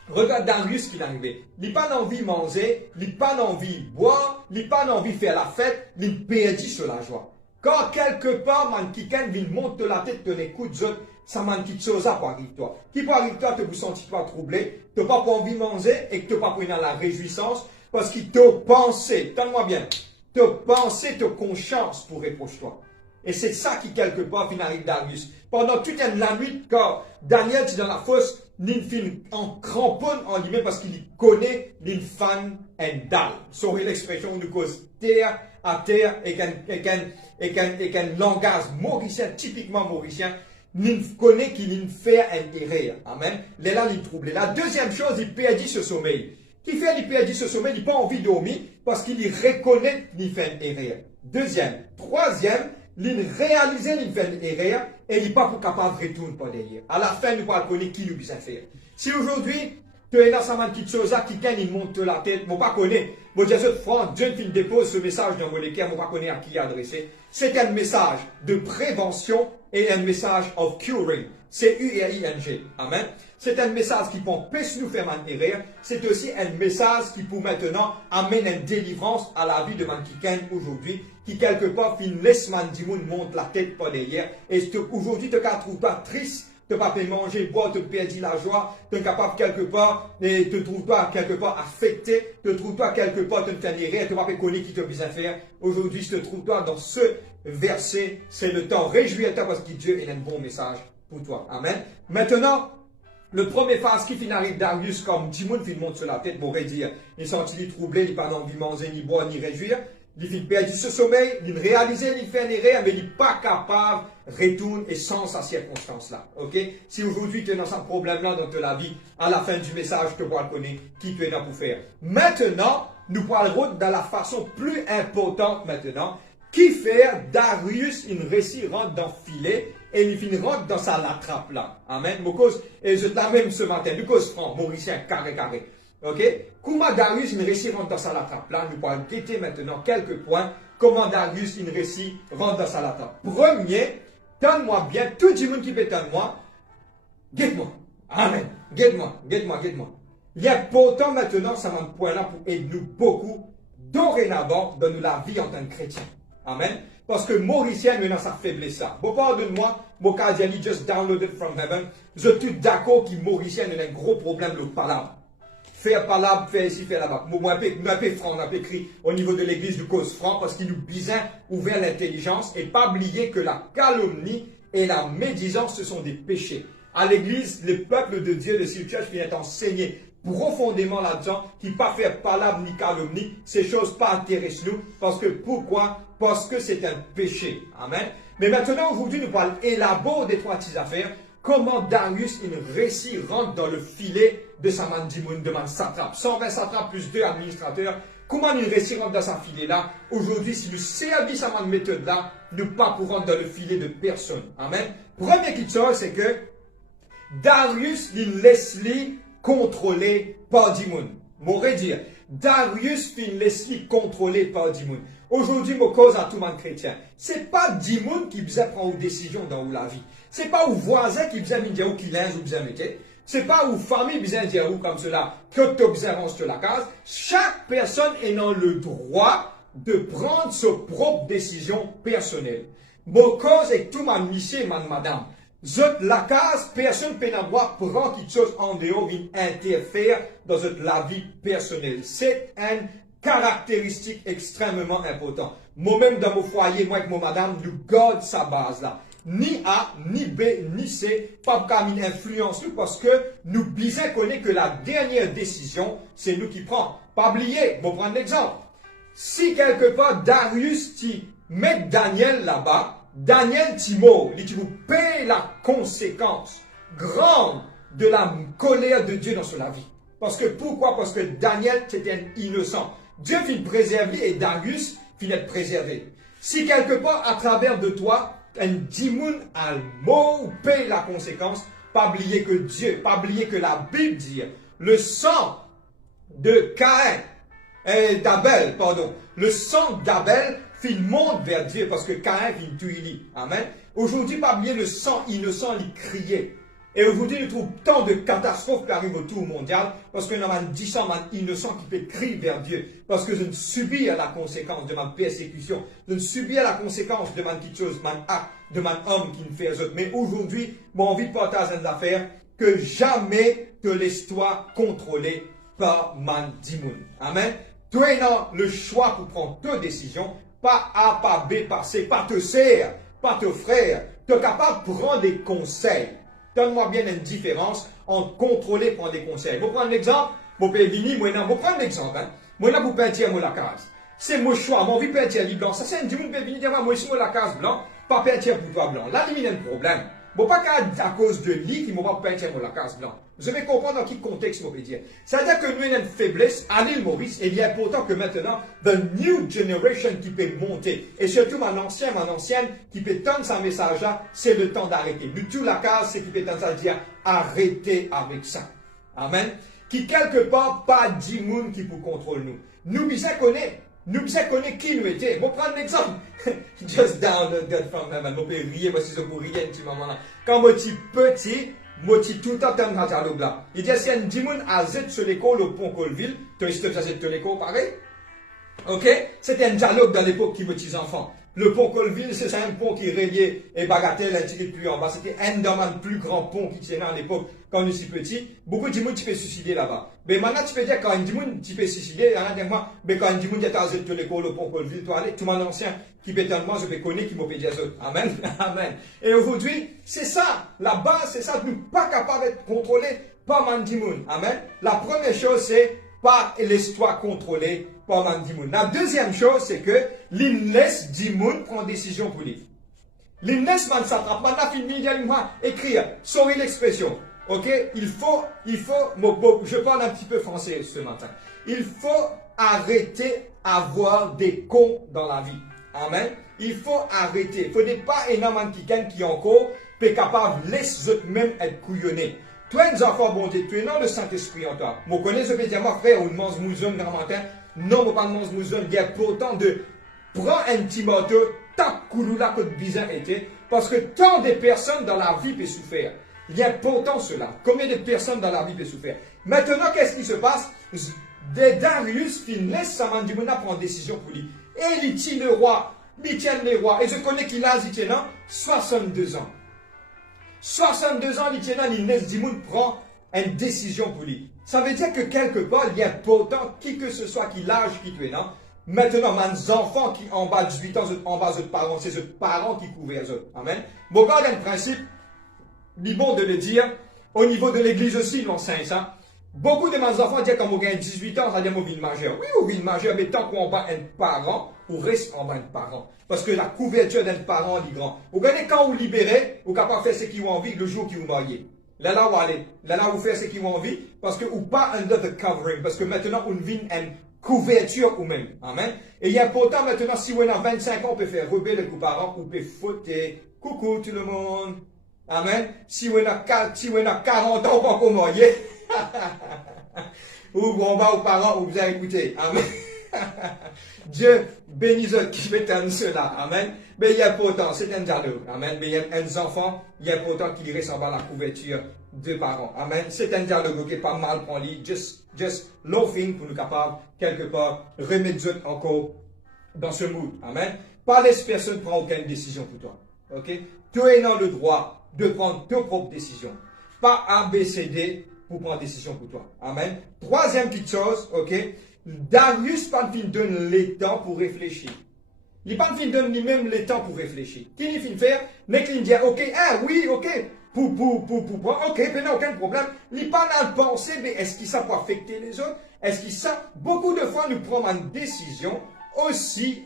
regarde Darius qui est arrivé. Il n'a pas envie de manger, il n'a pas envie de boire, il n'a pas envie de faire la fête, il perdit sur la joie. Quand quelque part, man, quelqu'un vient monter la tête, ton écoute, ça m'a une petite chose pour arriver toi. Qui peut arriver toi, te vous sentir pas troublé, tu n'as pas envie de manger et que tu n'as pas pris dans la réjouissance parce qu'il t'a pensé, tends-moi bien, t'as pensé, t'as conscience pour reprocher toi. Et c'est ça qui, quelque part, finit Darius. Pendant toute la nuit, quand Daniel est dans la fosse, il en cramponne en lui-même parce qu'il connaît l'infan and dalle. Sorry l'expression de cause terre à terre et qu'un langage mauricien, typiquement mauricien, il connaît qu'il fait un erreur. Amen. Là, il trouble. La deuxième chose, il perdit ce sommeil. Qui fait il perdit ce sommeil, il n'a pas envie de dormir parce qu'il reconnaît qu'il fait un erreur. Deuxième. Troisième, il réalisait qu'il fait une erreur et il n'est pas capable de retourner par derrière. À la fin, nous ne pouvons pas connaître qui nous bien faire. Si aujourd'hui, tu es dans cette petite chose qui il monte la tête, je ne pas connaître. Moi, je franc, Dieu dépose ce message dans mon équerre, je ne pas connaître à qui il adressé. C'est un message de prévention et un message of curing. C-U-R-I-N-G. Amen. C'est un message qui peut empêcher nous faire une erreur. C'est aussi un message qui peut maintenant amener une délivrance à la vie de Mankiken aujourd'hui, qui quelque part laisse Mandimoun monte la tête par derrière. Et aujourd'hui, tu ne trouves pas triste, tu ne peux pas manger, boire, tu perds la joie, tu es capable quelque part, et tu ne trouves pas quelque part affecté, tu ne trouves pas quelque part, tu ne fais rien, tu ne peux pas connaître qui te besoin faire. Aujourd'hui, je te trouve toi dans ce verset, c'est le temps. Réjouis-toi parce que Dieu est un bon message pour toi. Amen. Maintenant, le premier phase qui finit Darius comme Dimoun qui monte sur la tête, pourrait dire, il senti troublé, il n'a pas envie de manger, ni boire, ni réjouir. Il fait perdre ce sommeil, il réalise, il fait une erreur, mais il n'est pas capable de retourner et sans sa circonstance-là. Ok? Si aujourd'hui tu es dans ce problème-là dans ta vie, à la fin du message, tu pourras connaître qui tu es là pour faire. Maintenant, nous parlerons dans la façon plus importante maintenant, qui fait Darius une récit rentre dans le filet et il rentre dans sa latrape là. Amen. Et je la même ce matin, du cause franc, Mauricien, carré. Ok? Comment Darius une récit rentre dans sa latrape là, nous pourrons traiter maintenant quelques points. Comment Darius une récit rentre dans sa latrape. Premier, donne-moi bien, tout le monde qui peut donne-moi, guette-moi. Amen. Guette-moi. Il est important maintenant, ça m'a point là pour aider nous beaucoup, dorénavant, dans la vie en tant que chrétien. Amen. Parce que Mauricien, nous, dans sa faiblesse, ça. Bon, pardonne-moi, mon cas, j'ai just downloaded from heaven. Je suis d'accord que Mauricien a un gros problème de palabre. Faire palabre, faire ici, faire là-bas. Moi, on a franc, on a écrit au niveau de l'église du cause franc parce qu'il nous besoin ouvert l'intelligence et pas oublier que la calomnie et la médisance, ce sont des péchés. À l'église, le peuple de Dieu, le City Church, vient enseigner profondément là-dedans, qui pas faire palabre ni calomnie, ces choses pas intéressent nous, parce que pourquoi? Parce que c'est un péché. Amen. Mais maintenant, aujourd'hui, nous parlons élaborer des trois petites affaires. Comment Darius, une récit, rentre dans le filet de sa mandimoun, de man satrape. 120 satrapes plus 2 administrateurs. Comment nous réussirons dans sa filet là? Aujourd'hui, si nous servissons à cette méthode là, nous ne pas pour rentrer dans le filet de personne. Amen. Première chose, c'est que Darius, il laisse lui contrôler par du monde. M'aurait dire, Darius, il laisse lui contrôler par du monde. Aujourd'hui, je cause à tout le monde chrétien. C'est pas du monde qui besoin prendre une décision dans la vie. C'est pas aux voisins qui besoin dire où qui l'un ou besoin mettre. C'est pas aux familles qui besoin dire où comme cela, que tu besoin sur la case. Chaque personne est dans le droit de prendre sa propre décision personnelle. Mon cause est tout ma monsieur, madame. La case, personne ne peut avoir prendre quelque chose en dehors qui interfère dans la vie personnelle. C'est une caractéristique extrêmement importante. Moi-même, dans mon foyer, moi avec mon madame, nous gardons sa base là. Ni A, ni B, ni C, pas comme une influence nous parce que nous bien connaissons que la dernière décision, c'est nous qui prenons. Pas oublier, je vais prendre l'exemple. Si quelque part Darius met Daniel là-bas, Daniel Timo, il vous paye la conséquence grande de la colère de Dieu dans son vie. Parce que pourquoi? Parce que Daniel c'était un innocent. Dieu finit préserver et Darius finit être préservé. Si quelque part à travers de toi, un dimoun a le mot paye la conséquence, pas oublier que Dieu, pas oublier que la Bible dit le sang de Caïn, d'Abel, pardon, le sang d'Abel monte vers Dieu parce que Caïn vient tuer. Amen. Aujourd'hui, pas oublier le sang innocent, il criait. Et aujourd'hui, nous trouvons tant de catastrophes qui arrivent autour mondial parce que nous avons 10 ans innocents qui peut crier vers Dieu. Parce que je ne subis à la conséquence de ma persécution. Je ne subis à la conséquence de ma petite chose, mon acte, de mon homme qui me fait autres. Mais aujourd'hui, j'ai envie de partager une affaire que jamais te laisse-toi contrôler par man dimoun. Amen. Tu as le choix pour prendre tes décisions. Pas A, pas B, pas C, pas te sœur, pas te frère. Tu es capable de prendre des conseils. Donne-moi bien une différence entre contrôler et prendre des conseils. Je vais prendre l'exemple. Je vais venir, je vais prendre l'exemple. Moi, là, pour peintir la case. C'est mon choix. Mon envie de peintir blanc. Ça, c'est un dimanche qui peut venir dire, moi, ici, la case blanc, pas peintir pour toi blanc. Là, il y a un problème. Je ne pas à cause de lui qui m'a pas peintir la case blanc. Vous devez comprendre dans quel contexte je peux dire. C'est-à-dire que nous avons une faiblesse à l'île Maurice et il est important que maintenant, the new generation qui peut monter, et surtout mon ancienne, qui peut tendre sa message là, c'est le temps d'arrêter. Du tout la case, c'est qui peut tendre ça dire, arrêtez avec ça. Amen. Qui quelque part, pas 10 moun qui peut contrôler nous. Nous bien connaître. Nous connaissons qui nous étions. Je vais prendre l'exemple. Just down the from heaven. Je peux rire, moi, si je peux rire un petit moment là. Quand je suis petit, je suis tout le temps dans le dialogue là. Il dit, si un dimoun a zet sur l'école au pont Colville, tu as zet sur l'école pareil? Ok? C'était un dialogue dans l'époque qui me petits enfants. Le pont Colville, c'est un pont qui reliait et Bagatelle, un petit peu plus en bas. C'était un des plus grands ponts qui tenait à l'époque quand nous étions petits. Beaucoup de gens qui peuvent se suicider là-bas. Mais maintenant, tu peux dire quand un dimoun qui peut se suicider, il y en a des fois, mais quand un dimoun qui est à l'école au pont Colville, tu allais, tout le monde ancien qui peut être moi, je peux connaître qui m'a dit Amen. Amen. Et aujourd'hui, c'est ça. La base, c'est ça. Nous ne sommes pas capables d'être contrôlés par man dimoun. Amen. La première chose, c'est pas laisse-toi contrôler par man dimoun. La deuxième chose, c'est que l'inless dimoun prend décision pour lui. L'inless man s'attrape. Maintenant, fini écrire. Sorry l'expression. Ok? Il faut, je parle un petit peu français ce matin. Il faut arrêter d'avoir des cons dans la vie. Amen. Il faut arrêter. Il ne faut pas énormément qui encore peut capable de laisser eux-mêmes être couillonnés. Toi, nous enfants, bon Dieu, tu es non le Saint-Esprit en toi. Moi, connais ce que je dis, moi, frère, on mange mouzon grand matin. Non, on pas mange mouzon. Il y a pourtant de prendre un petit morceau, tape couloula que bizarre était. Parce que tant de personnes dans la vie peuvent souffrir. Il y a pourtant cela. Combien de personnes dans la vie peuvent souffrir? Maintenant, qu'est-ce qui se passe? Darius laisse Samandimouna prendre décision pour lui. Et il tient le roi. Il tient les rois. Et je connais qu'il a 62 ans. 62 ans, l'Inès Dimoun prend une décision pour lui. Ça veut dire que quelque part, il est important, qui que ce soit, qui l'âge qui tu es là. Maintenant, mes enfants qui en bas de 18 ans, en bas de parents, c'est les parents qui couvrent eux. Amen. Bon, quand il y a un principe, il est bon de le dire, au niveau de l'église aussi, il enseigne ça. Beaucoup de mes enfants disent quand vous avez 18 ans, ça dit une majeur. Oui, une majeur, mais tant qu'on bat un parent, on reste en bas un parent. Parce que la couverture d'un parent est grand. Vous voyez, quand vous libérez, vous pouvez faire ce qui vous envie le jour qui vous mariez. Là, vous allez. Là, vous faites ce qui vous envie parce que vous pas under the covering. Parce que maintenant, on vit un couverture ou même. Amen. Et il est important maintenant, si on a 25 ans, on peut faire rebelle les parents, on peut fauter. Coucou tout le monde. Amen. Si on a 40 ans, on peut encore marier. Ou on va aux parents, ou vous avez écouté. Amen. Dieu bénisse ceux qui m'étonnent cela. Amen. Mais il est important, c'est un dialogue. Amen. Mais il y a un enfant, il est important qu'il reste en bas la couverture de parents. Amen. C'est un dialogue, ok, pas mal pour lui. Just laughing pour nous capables, quelque part, remettre encore dans ce mood. Amen. Pas laisse personne prendre aucune décision pour toi. Ok. Tu es dans le droit de prendre tes propres décisions. Pas ABCD pour prendre décision pour toi. Amen. Troisième petite chose, ok. Darius pas fin donne le temps pour réfléchir. Il pas fin donne lui-même le temps pour réfléchir. Qu'il il fin faire, n'est qu'il dit ok, ah oui, ok, pour, ok, mais non, aucun problème. Il pas dans le penser, mais est-ce qu'il ça peut affecter les autres? Est-ce qu'il ça? Beaucoup de fois, nous prenons une décision aussi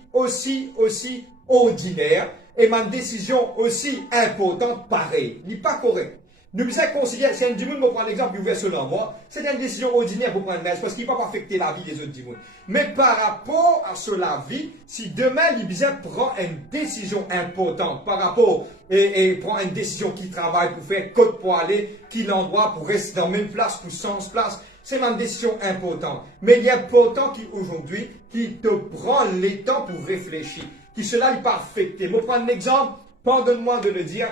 ordinaire et une décision aussi importante pareil. Il n'est pas correct. Nous devons considérer, si un dimanche, je prends l'exemple ouvert selon moi, c'est une décision ordinaire pour prendre parce qu'il ne peut pas affecter la vie des autres dimanches. Mais par rapport à cela vie, si demain, l'Ibizet prend une décision importante par rapport et prend une décision qu'il travaille pour faire côte pour aller, qu'il endroit pour rester dans la même place, pour 100 places, c'est une décision importante. Mais il est important qu'aujourd'hui, qu'il te prend le temps pour réfléchir. Que cela n'est pas affecté. Je prends un exemple, pardonne-moi de le dire.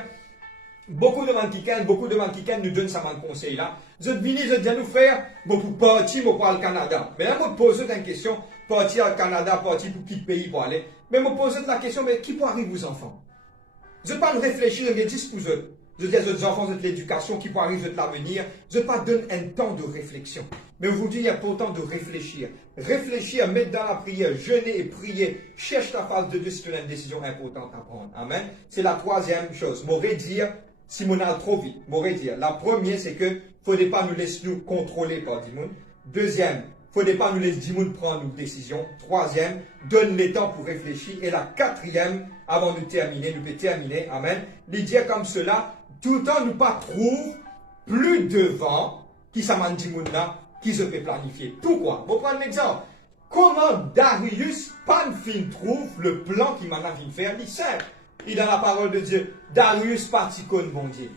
Beaucoup de gens qui nous donnent ça mon conseil là. Je dis à nous frère, pour partir pour aller au Canada. Mais là, je me pose une question, partir au Canada, partir pour quel pays pour aller. Mais je me pose la question, mais qui peut arriver aux enfants? Je ne vais pas me réfléchir, je dis pour eux. Je dis aux enfants de l'éducation qui peut arriver de l'avenir. Je ne vais pas donner un temps de réflexion. Mais aujourd'hui, il est important de réfléchir. Réfléchir, mettre dans la prière, jeûner et prier. Cherche ta face de Dieu si tu as une décision importante à prendre. Amen. C'est la troisième chose. M'aurait dire, si on a trop vite, m'aurait dire. La première, c'est que ne faudrait pas nous laisser nous contrôler par Dimoun. Deuxième, il ne faudrait pas nous laisser Dimoun prendre nos décisions. Troisième, donne le temps pour réfléchir. Et la quatrième, avant de terminer, nous pouvons terminer. Amen. Les dire comme cela, tout le temps nous pas trouve plus devant qui s'amène Dimoun là, qui se peut planifier. Pourquoi? On va prendre un exemple. Comment Darius Panfin trouve le plan qu'il m'a fait faire? Il simple. Il dans la parole de Dieu. Darius parti contre bon Dieu.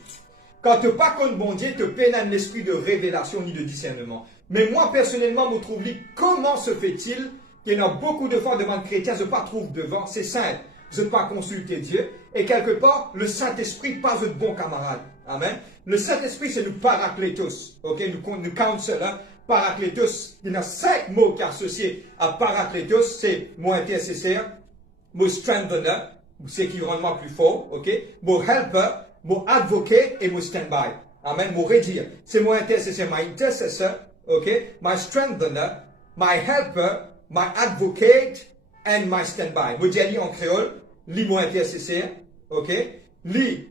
Quand tu pas contre bon Dieu, tu peines un esprit de révélation ni de discernement. Mais moi, personnellement, je trouve comment se fait-il qu'il y en a beaucoup de fois devant le chrétien, je ne pas trouve devant, c'est simple. Je ne pas consulter Dieu. Et quelque part, le Saint-Esprit pas de bon camarade. Amen. Le Saint-Esprit, c'est nous paraclétos. Ok, nous counsel, hein. Paraclétos. Il y a 5 mots qui sont associés à paraclétos. C'est mon intercesseur, mon strengthener, c'est qui rend moi plus fort. Ok, mon helper, mon advocate et mon standby. Amen. Mon redire. C'est mon intercesseur, my intercessor. Ok, my strengthener, my helper, my advocate and my standby. Moi, dis en créole, lis mon intercesseur. Ok, lis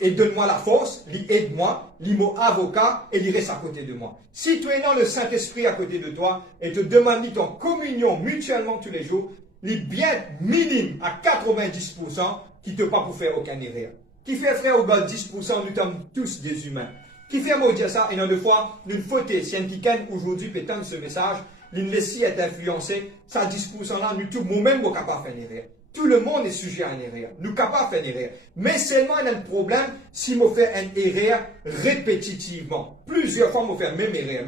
et donne-moi la force, aide-moi, lis mon avocat et il reste à côté de moi. Si tu es dans le Saint-Esprit à côté de toi et te demande ton communion mutuellement tous les jours, lis bien minime à 90% qui te pas pour faire aucun erreur. Qui fait frère au bas 10%, nous sommes tous des humains. Qui fait moi dire ça, et dans deux fois, une faute, si un qui aujourd'hui peut tendre ce message, il ne laisse être influencé, ça 10% là, nous tous, nous-mêmes, nous capable de faire une erreur. Tout le monde est sujet à une erreur. Nous capables de faire une erreur. Mais seulement, il y a un problème si on fait une erreur répétitivement. Plusieurs fois, on fait même erreur.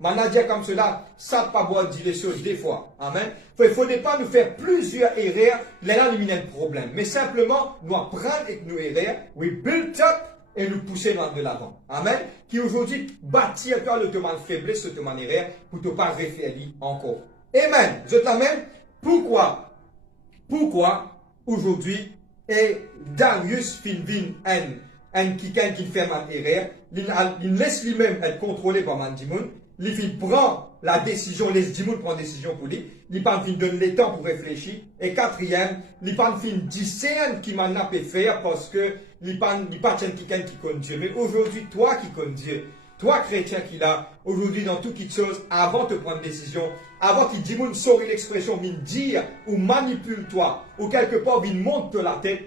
Maintenant, dire comme cela, ça ne pas boire dire les choses des fois. Amen. Il ne faudrait pas nous faire plusieurs erreurs. Là, il y a un problème. Mais simplement, nous apprendre avec nos erreurs, we build up et nous pousser de l'avant. Amen. Qui aujourd'hui bâtir toi le demande faiblesse, le demande erreur, pour ne pas réfléchir encore. Amen. Je t'amène. Pourquoi aujourd'hui et Darius Filvin un quelqu'un qui fait une erreur, il laisse lui-même être contrôlé par Mandimoun, il prend la décision, laisse Dimoun prendre la décision pour lui, il pas donne le temps pour réfléchir, et quatrième, il pas discerne qui m'a pas faire parce que il pas quelqu'un qui connaît Dieu. Mais aujourd'hui, toi qui connais Dieu, toi chrétien qui l'a, aujourd'hui dans toute chose, avant de prendre une décision, avant qu'il dit, sorry l'expression, dire ou manipule toi, ou quelque part, il monte la tête,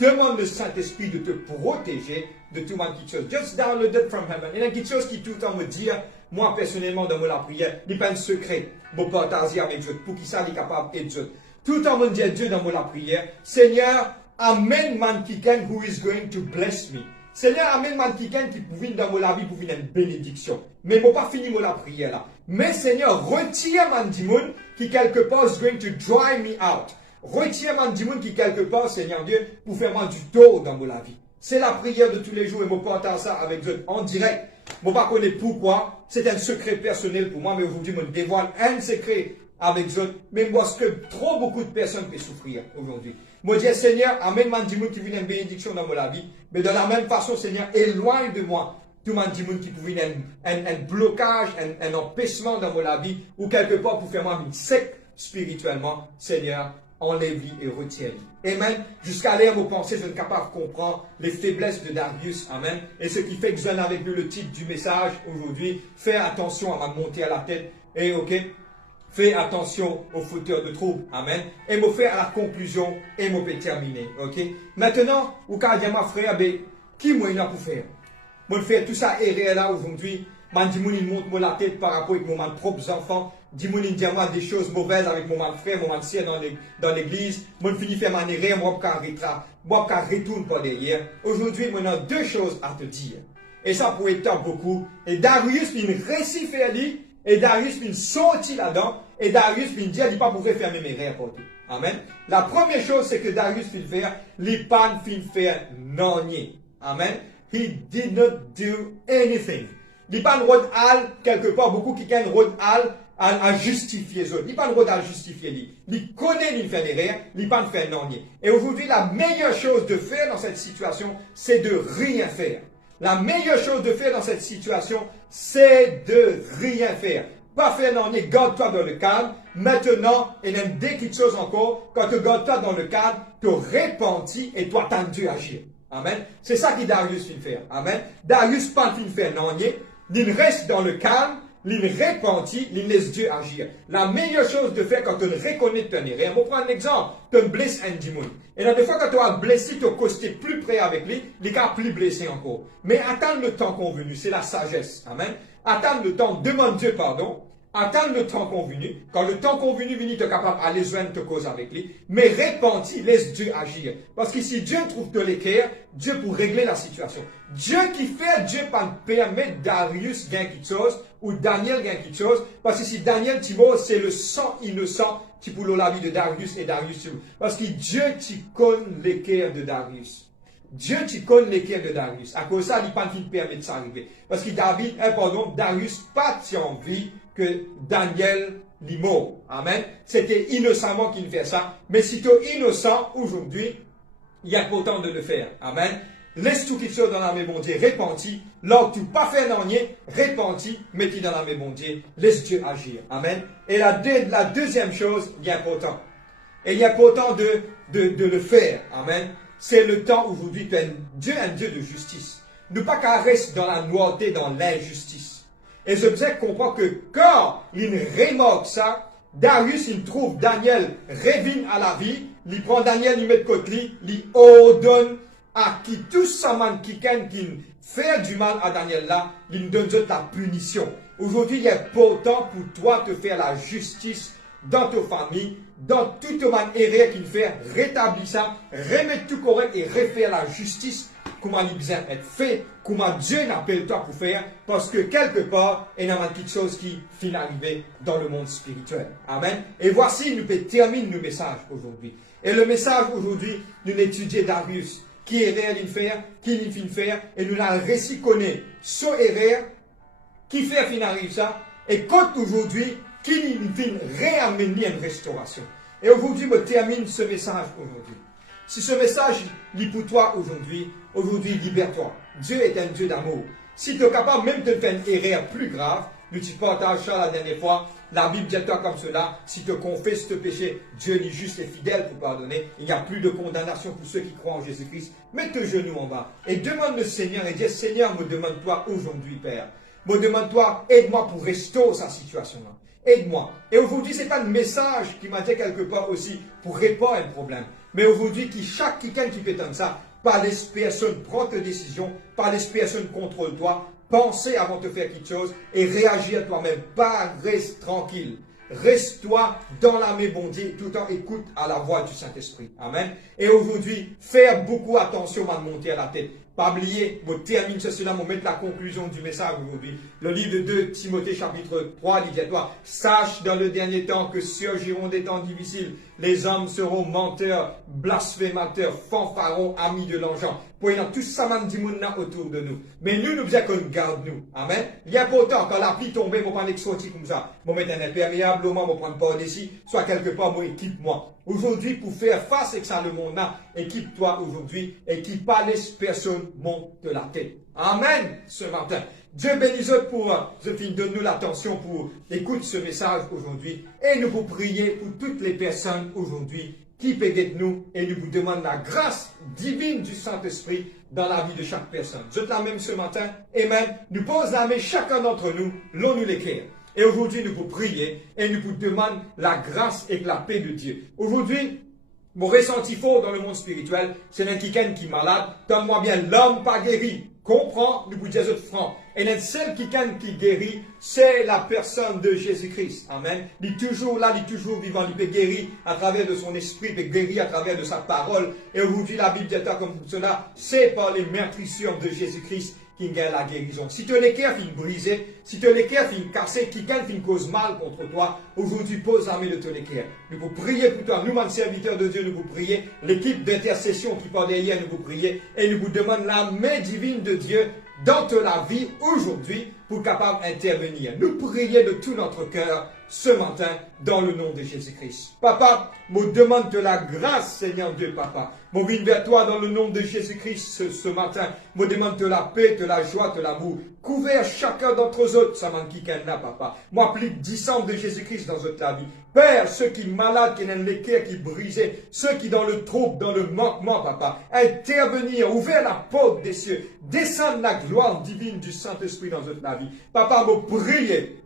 demande le Saint-Esprit de te protéger de tout mal qui chose. Just download it from heaven. Il y a quelque chose qui tout le temps me dit, moi personnellement dans la prière, il n'y a pas un secret, mon partager avec Dieu, pour qui ça est capable d'aider Dieu. Tout le temps me dit à Dieu dans la prière, Seigneur, amène man quelqu'un who is going to bless me. Seigneur, amène man quelqu'un qui peut venir dans la vie pour venir une bénédiction. Mais je ne pas finir la prière là. Mais Seigneur, retire man dimoun qui quelque part is going to dry me out. Retire man dimoun qui quelque part, Seigneur Dieu, pour faire man du tort dans la vie. C'est la prière de tous les jours et je partage ça avec Dieu en direct. Je ne sais pas pourquoi, c'est un secret personnel pour moi, mais aujourd'hui, je dévoile un secret avec Dieu. Mais moi, ce que trop beaucoup de personnes peuvent souffrir aujourd'hui. Je dis, Seigneur, amène man dimoun qui vient une bénédiction dans ma vie. Mais de la même façon, Seigneur, éloigne de moi tout man dimoun qui peut venir un blocage, un empêchement dans ma vie, ou quelque part pour faire moi une sec spirituellement. Seigneur, enlève-lui et retiens-lui. Amen. Jusqu'à l'air, vos pensées, je suis capable de comprendre les faiblesses de Darius. Amen. Et ce qui fait que je donne avec nous le titre du message aujourd'hui. Fais attention à ma montée à la tête. Et ok. Fais attention aux fauteurs de troubles. Amen. Et me faire à la conclusion et me peux terminer. Ok. Maintenant, ou quand je dis ma frère, qui moi il a pour faire? Moi faire tout ça erreur là aujourd'hui. Man dit il monte moi la tête par rapport avec mon propres enfants. Dis moi il dit moi des choses mauvaises avec mon frère, mon sœur dans l'église. Moi finis faire ma erreur, moi quand retourne par derrière. Aujourd'hui, moi j'ai deux choses à te dire. Et ça pourrait être beaucoup. Et Darius il réussit faire lui. Et Darius il sorti là-dedans. Et Darius il dit il pas pouvoir faire mes erreurs pour tout. Amen. La première chose c'est que Darius il faire, il pas faire non. Amen. He did not do anything. Il pas le rôle quelque part, beaucoup qui gagnent le rôle à justifier ça. Il pas le rôle à justifier lui. Il connaît qu'il fait des erreurs, il pas le faire non. Et aujourd'hui, la meilleure chose de faire dans cette situation, c'est de rien faire. La meilleure chose de faire dans cette situation, c'est de rien faire. Pas faire non, garde-toi dans le calme. Maintenant, il y a des petites choses encore. Quand tu gardes-toi dans le calme, tu repentis et toi, t'as dû agir. Amen. C'est ça que Darius fait faire. Amen. Darius pas fin faire non. Il reste dans le calme, il repentit, il laisse Dieu agir. La meilleure chose de faire quand on reconnaît ton erreur, on va prendre un exemple, tu blesses un démon. Et la des fois quand tu as blessé, tu as costé plus près avec lui, il n'est plus blessé encore. Mais attends le temps convenu, c'est la sagesse. Amen. Attends le temps, demande Dieu pardon. Attends le temps convenu. Quand le temps convenu vient, tu es capable d'aller joindre ta cause avec lui. Mais repentis, laisse Dieu agir. Parce que si Dieu trouve de l'équerre, Dieu pour régler la situation. Dieu qui fait, Dieu pas permettre Darius gagne quelque chose ou Daniel gagne quelque chose. Parce que si Daniel Thibault, c'est le sang innocent qui pour la vie de Darius et Darius Thibault. Parce que Dieu qui connaît l'équerre de Darius. Dieu qui connaît l'équerre de Darius. À cause de ça, il n'a pas permettre ça arriver. Parce que Darius pas envie que Daniel l'immo. Amen. C'était innocemment qu'il fait ça. Mais si tu es innocent aujourd'hui, il y a pourtant de le faire. Amen. Laisse tout quelque chose dans la main bon Dieu, répantis. Là où tu pas fait non, répantis, mets-le dans la main bon Dieu. Laisse Dieu agir. Amen. Et la deuxième chose, il est important. Et il est important de le faire. Amen. C'est le temps aujourd'hui que Dieu est un Dieu de justice. Ne pas qu'à rester dans la noirté, dans l'injustice. Et je faisais comprendre que quand il remarque ça, Darius, il trouve Daniel revient à la vie, il prend Daniel, il met de côté, il ordonne à qui tout ça qui fait du mal à Daniel là, il donne la punition. Aujourd'hui, il est important pour toi de faire la justice dans ta famille, dans toute erreur qu'il fait, rétablir ça, remettre tout correct et refaire la justice. Comment il besoin être fait, comment Dieu n'appelle toi pour faire, parce que quelque part, il y a quelque chose qui finit arriver dans le monde spirituel. Amen. Et voici, nous pouvons terminer le message aujourd'hui. Et le message aujourd'hui, nous étudions Darius, qui erreur il fait, qui il finit faire, et nous avons réussi connaître ce erreur, qui fait finir arriver ça, et quand aujourd'hui, qui il finit réamener une restauration. Et aujourd'hui, je termine ce message aujourd'hui. Si ce message lit pour toi aujourd'hui, libère-toi. Dieu est un Dieu d'amour. Si tu es capable même de faire une erreur plus grave, nous tu partages ça la dernière fois, la Bible dit toi comme cela, si tu confesses ce péché, Dieu est juste et fidèle pour pardonner. Il n'y a plus de condamnation pour ceux qui croient en Jésus-Christ. Mets tes genoux en bas et demande le Seigneur et dis, Seigneur, me demande-toi aujourd'hui, Père. Me demande-toi, aide-moi pour restaurer sa situation-là. Aide-moi. Et aujourd'hui, ce n'est pas un message qui m'a dit quelque part aussi pour répondre à un problème. Mais aujourd'hui, quelqu'un qui peut entendre ça, par les personnes, prends tes décisions, par les personnes, contrôle-toi, pensez avant de faire quelque chose et réagis à toi-même. Pas reste tranquille. Reste-toi dans la main bon Dieu, tout en écoute à la voix du Saint-Esprit. Amen. Et aujourd'hui, faire beaucoup attention à monter à la tête. Pas oublier, je termine cela, je mettre la conclusion du message aujourd'hui. Le livre de 2 Timothée chapitre 3 dit à toi, sache dans le dernier temps que surgiront des temps difficiles. Les hommes seront menteurs, blasphémateurs, fanfarons, amis de l'argent. Pour y avoir tout ça, man dit autour de nous. Mais nous faisons qu'on garde nous. Amen. Il est important, quand la pluie tombe, je ne vais pas sortir comme ça. Je vais mettre un imperméable, je vais prendre pas d'ici, soit quelque part, moi, équipe-moi. Aujourd'hui, pour faire face à ça, le monde là, équipe-toi aujourd'hui, équipe pas les personnes, monte de la tête. Amen, ce matin. Dieu bénisse pour, donne-nous l'attention pour écouter ce message aujourd'hui et nous vous prier pour toutes les personnes aujourd'hui qui péguettent nous et nous vous demandons la grâce divine du Saint-Esprit dans la vie de chaque personne. Je te la même ce matin, amen. Nous pose la main chacun d'entre nous, l'on nous l'éclaire. Et aujourd'hui, nous vous prions et nous vous demandons la grâce et la paix de Dieu. Aujourd'hui, mon ressenti fort dans le monde spirituel, c'est un quelqu'un qui est malade. Donne-moi bien l'homme pas guéri. Comprends, nous vous disons franc. Et le seul quelqu'un qui guérit, c'est la personne de Jésus-Christ. Amen. Il est toujours là, il est toujours vivant. Il peut guérir à travers de son esprit, il peut guérir à travers de sa parole. Et aujourd'hui, la Bible dit comme cela, c'est par les meurtrissures de Jésus-Christ qui gagne la guérison. Si tu as les cœurs brisés, si tu as les cœurs cassés, qui gagne cause mal contre toi, aujourd'hui pose la main de ton cœur. Nous vous prier pour toi, nous, serviteurs de Dieu, nous vous prier, l'équipe d'intercession qui part derrière, nous vous prier, et nous vous demandons la main divine de Dieu dans ta vie aujourd'hui pour capable d'intervenir. Nous prions de tout notre cœur ce matin dans le nom de Jésus-Christ. Papa, me demande de la grâce, Seigneur Dieu, Papa. Je viens vers toi dans le nom de Jésus-Christ ce matin. Me demande de la paix, de la joie, de l'amour. Couvert chacun d'entre eux, ça manque qui là, Papa. Moi, applique 10 sang de Jésus-Christ dans notre vie. Père, ceux qui sont malades, qui ont les cœurs qui brisés, ceux qui dans le trouble, dans le manquement, Papa, intervenir, ouvrir la porte des cieux, descendre la gloire divine du Saint-Esprit dans notre vie. Papa, me prier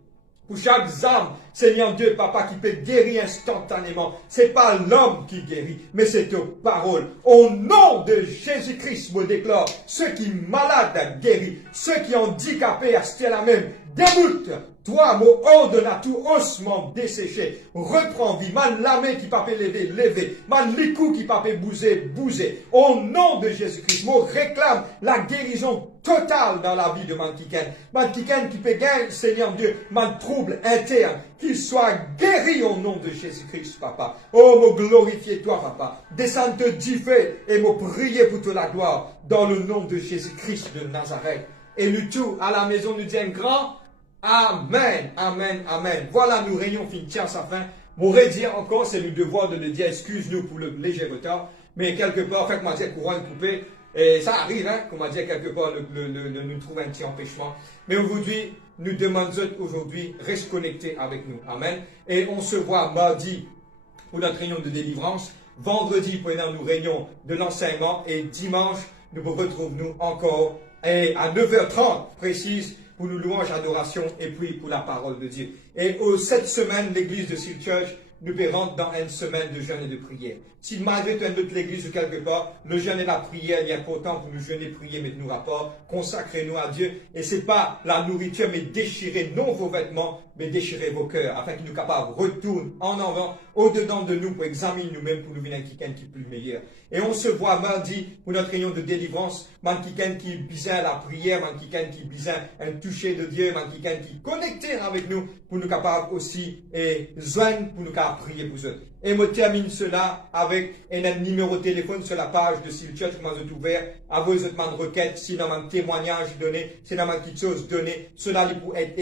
pour chaque âme, Seigneur Dieu, Papa, qui peut guérir instantanément. C'est pas l'homme qui guérit, mais c'est ta parole. Au nom de Jésus-Christ, me déclare, ceux qui sont malades guéris, ceux qui sont handicapés à ce la même, déboute. Toi, mon ordre à tout ossement desséché, reprends vie, man la main qui pas peut lever, man les coups qui pas peut bouger. Au nom de Jésus-Christ, moi réclame la guérison totale dans la vie de Mankiken. Mankiken qui peut gagner, Seigneur Dieu, man trouble interne, qu'il soit guéri au nom de Jésus-Christ, Papa. Oh, me glorifier toi, Papa. Descends te differ et me prier pour toute la gloire dans le nom de Jésus-Christ de Nazareth. Et nous tout à la maison nous dit un grand Amen, Amen, Amen. Voilà, nous réunions fin tiens sa fin. M'aurait dire encore, c'est le devoir de le dire, excuse-nous pour le léger retard, mais quelque part, en fait, m'a dit courant coupé, et ça arrive, hein, qu'on m'a dit quelque part, nous trouve un petit empêchement. Mais aujourd'hui, nous demandons aujourd'hui, reste connecté avec nous. Amen. Et on se voit mardi pour notre réunion de délivrance, vendredi pour nos réunions de l'enseignement, et dimanche, nous vous retrouvons encore, et à 9h30 précise, pour nos louanges, adoration et puis pour la parole de Dieu. Et cette semaine, l'église de Seal Church nous rentre dans une semaine de jeûne et de prière. Si malgré tu es notre église ou quelque part, le jeûne et la prière, il est important pour nous jeûner, prier, mettre nos rapports, consacrer-nous à Dieu. Et c'est pas la nourriture, mais déchirer non vos vêtements, mais déchirer vos cœurs, afin que nous capables retourner en avant, au-dedans de nous, pour examiner nous-mêmes, pour nous venir un quelqu'un qui est plus meilleur. Et on se voit mardi pour notre réunion de délivrance, man quelqu'un qui est besoin à la prière, man quelqu'un qui est besoin un toucher de Dieu, man quelqu'un qui est connecté avec nous, pour nous capables aussi, et joindre, pour nous capables prier pour eux. Et je termine cela avec un numéro de téléphone sur la page de Seal Church, comment vous êtes ouvert, à vos autres requêtes, si dans un témoignage donné, si dans une petite chose donnée, cela pour être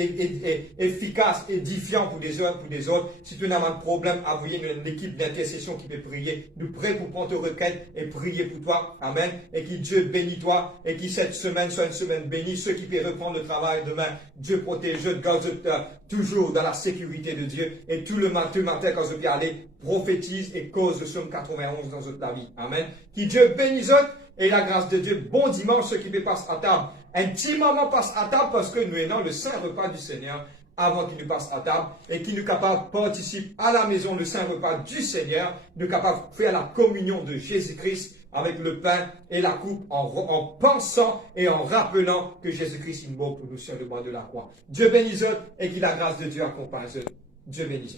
efficace, édifiant pour des uns, pour des autres. Si tu as un problème, envoyez une équipe d'intercession qui peut prier. Nous prêts pour prendre tes requêtes et prier pour toi. Amen. Et que Dieu bénisse toi et que cette semaine soit une semaine bénie. Ceux qui peuvent reprendre le travail demain, Dieu protège, garde toujours dans la sécurité de Dieu. Et tout le matin quand je peux aller, prophétise et cause le psaume 91 dans votre vie. Amen. Que Dieu bénisse et la grâce de Dieu. Bon dimanche, ceux qui passent à table. Un petit moment passe à table parce que nous ayons le saint repas du Seigneur. avant qu'il ne passe à table et qu'il nous capable participe à la maison, le saint repas du Seigneur, nous capable de faire la communion de Jésus-Christ avec le pain et la coupe en pensant et en rappelant que Jésus-Christ est mort pour nous sur le bois de la croix. Dieu bénisse et que la grâce de Dieu accompagne. Dieu bénisse.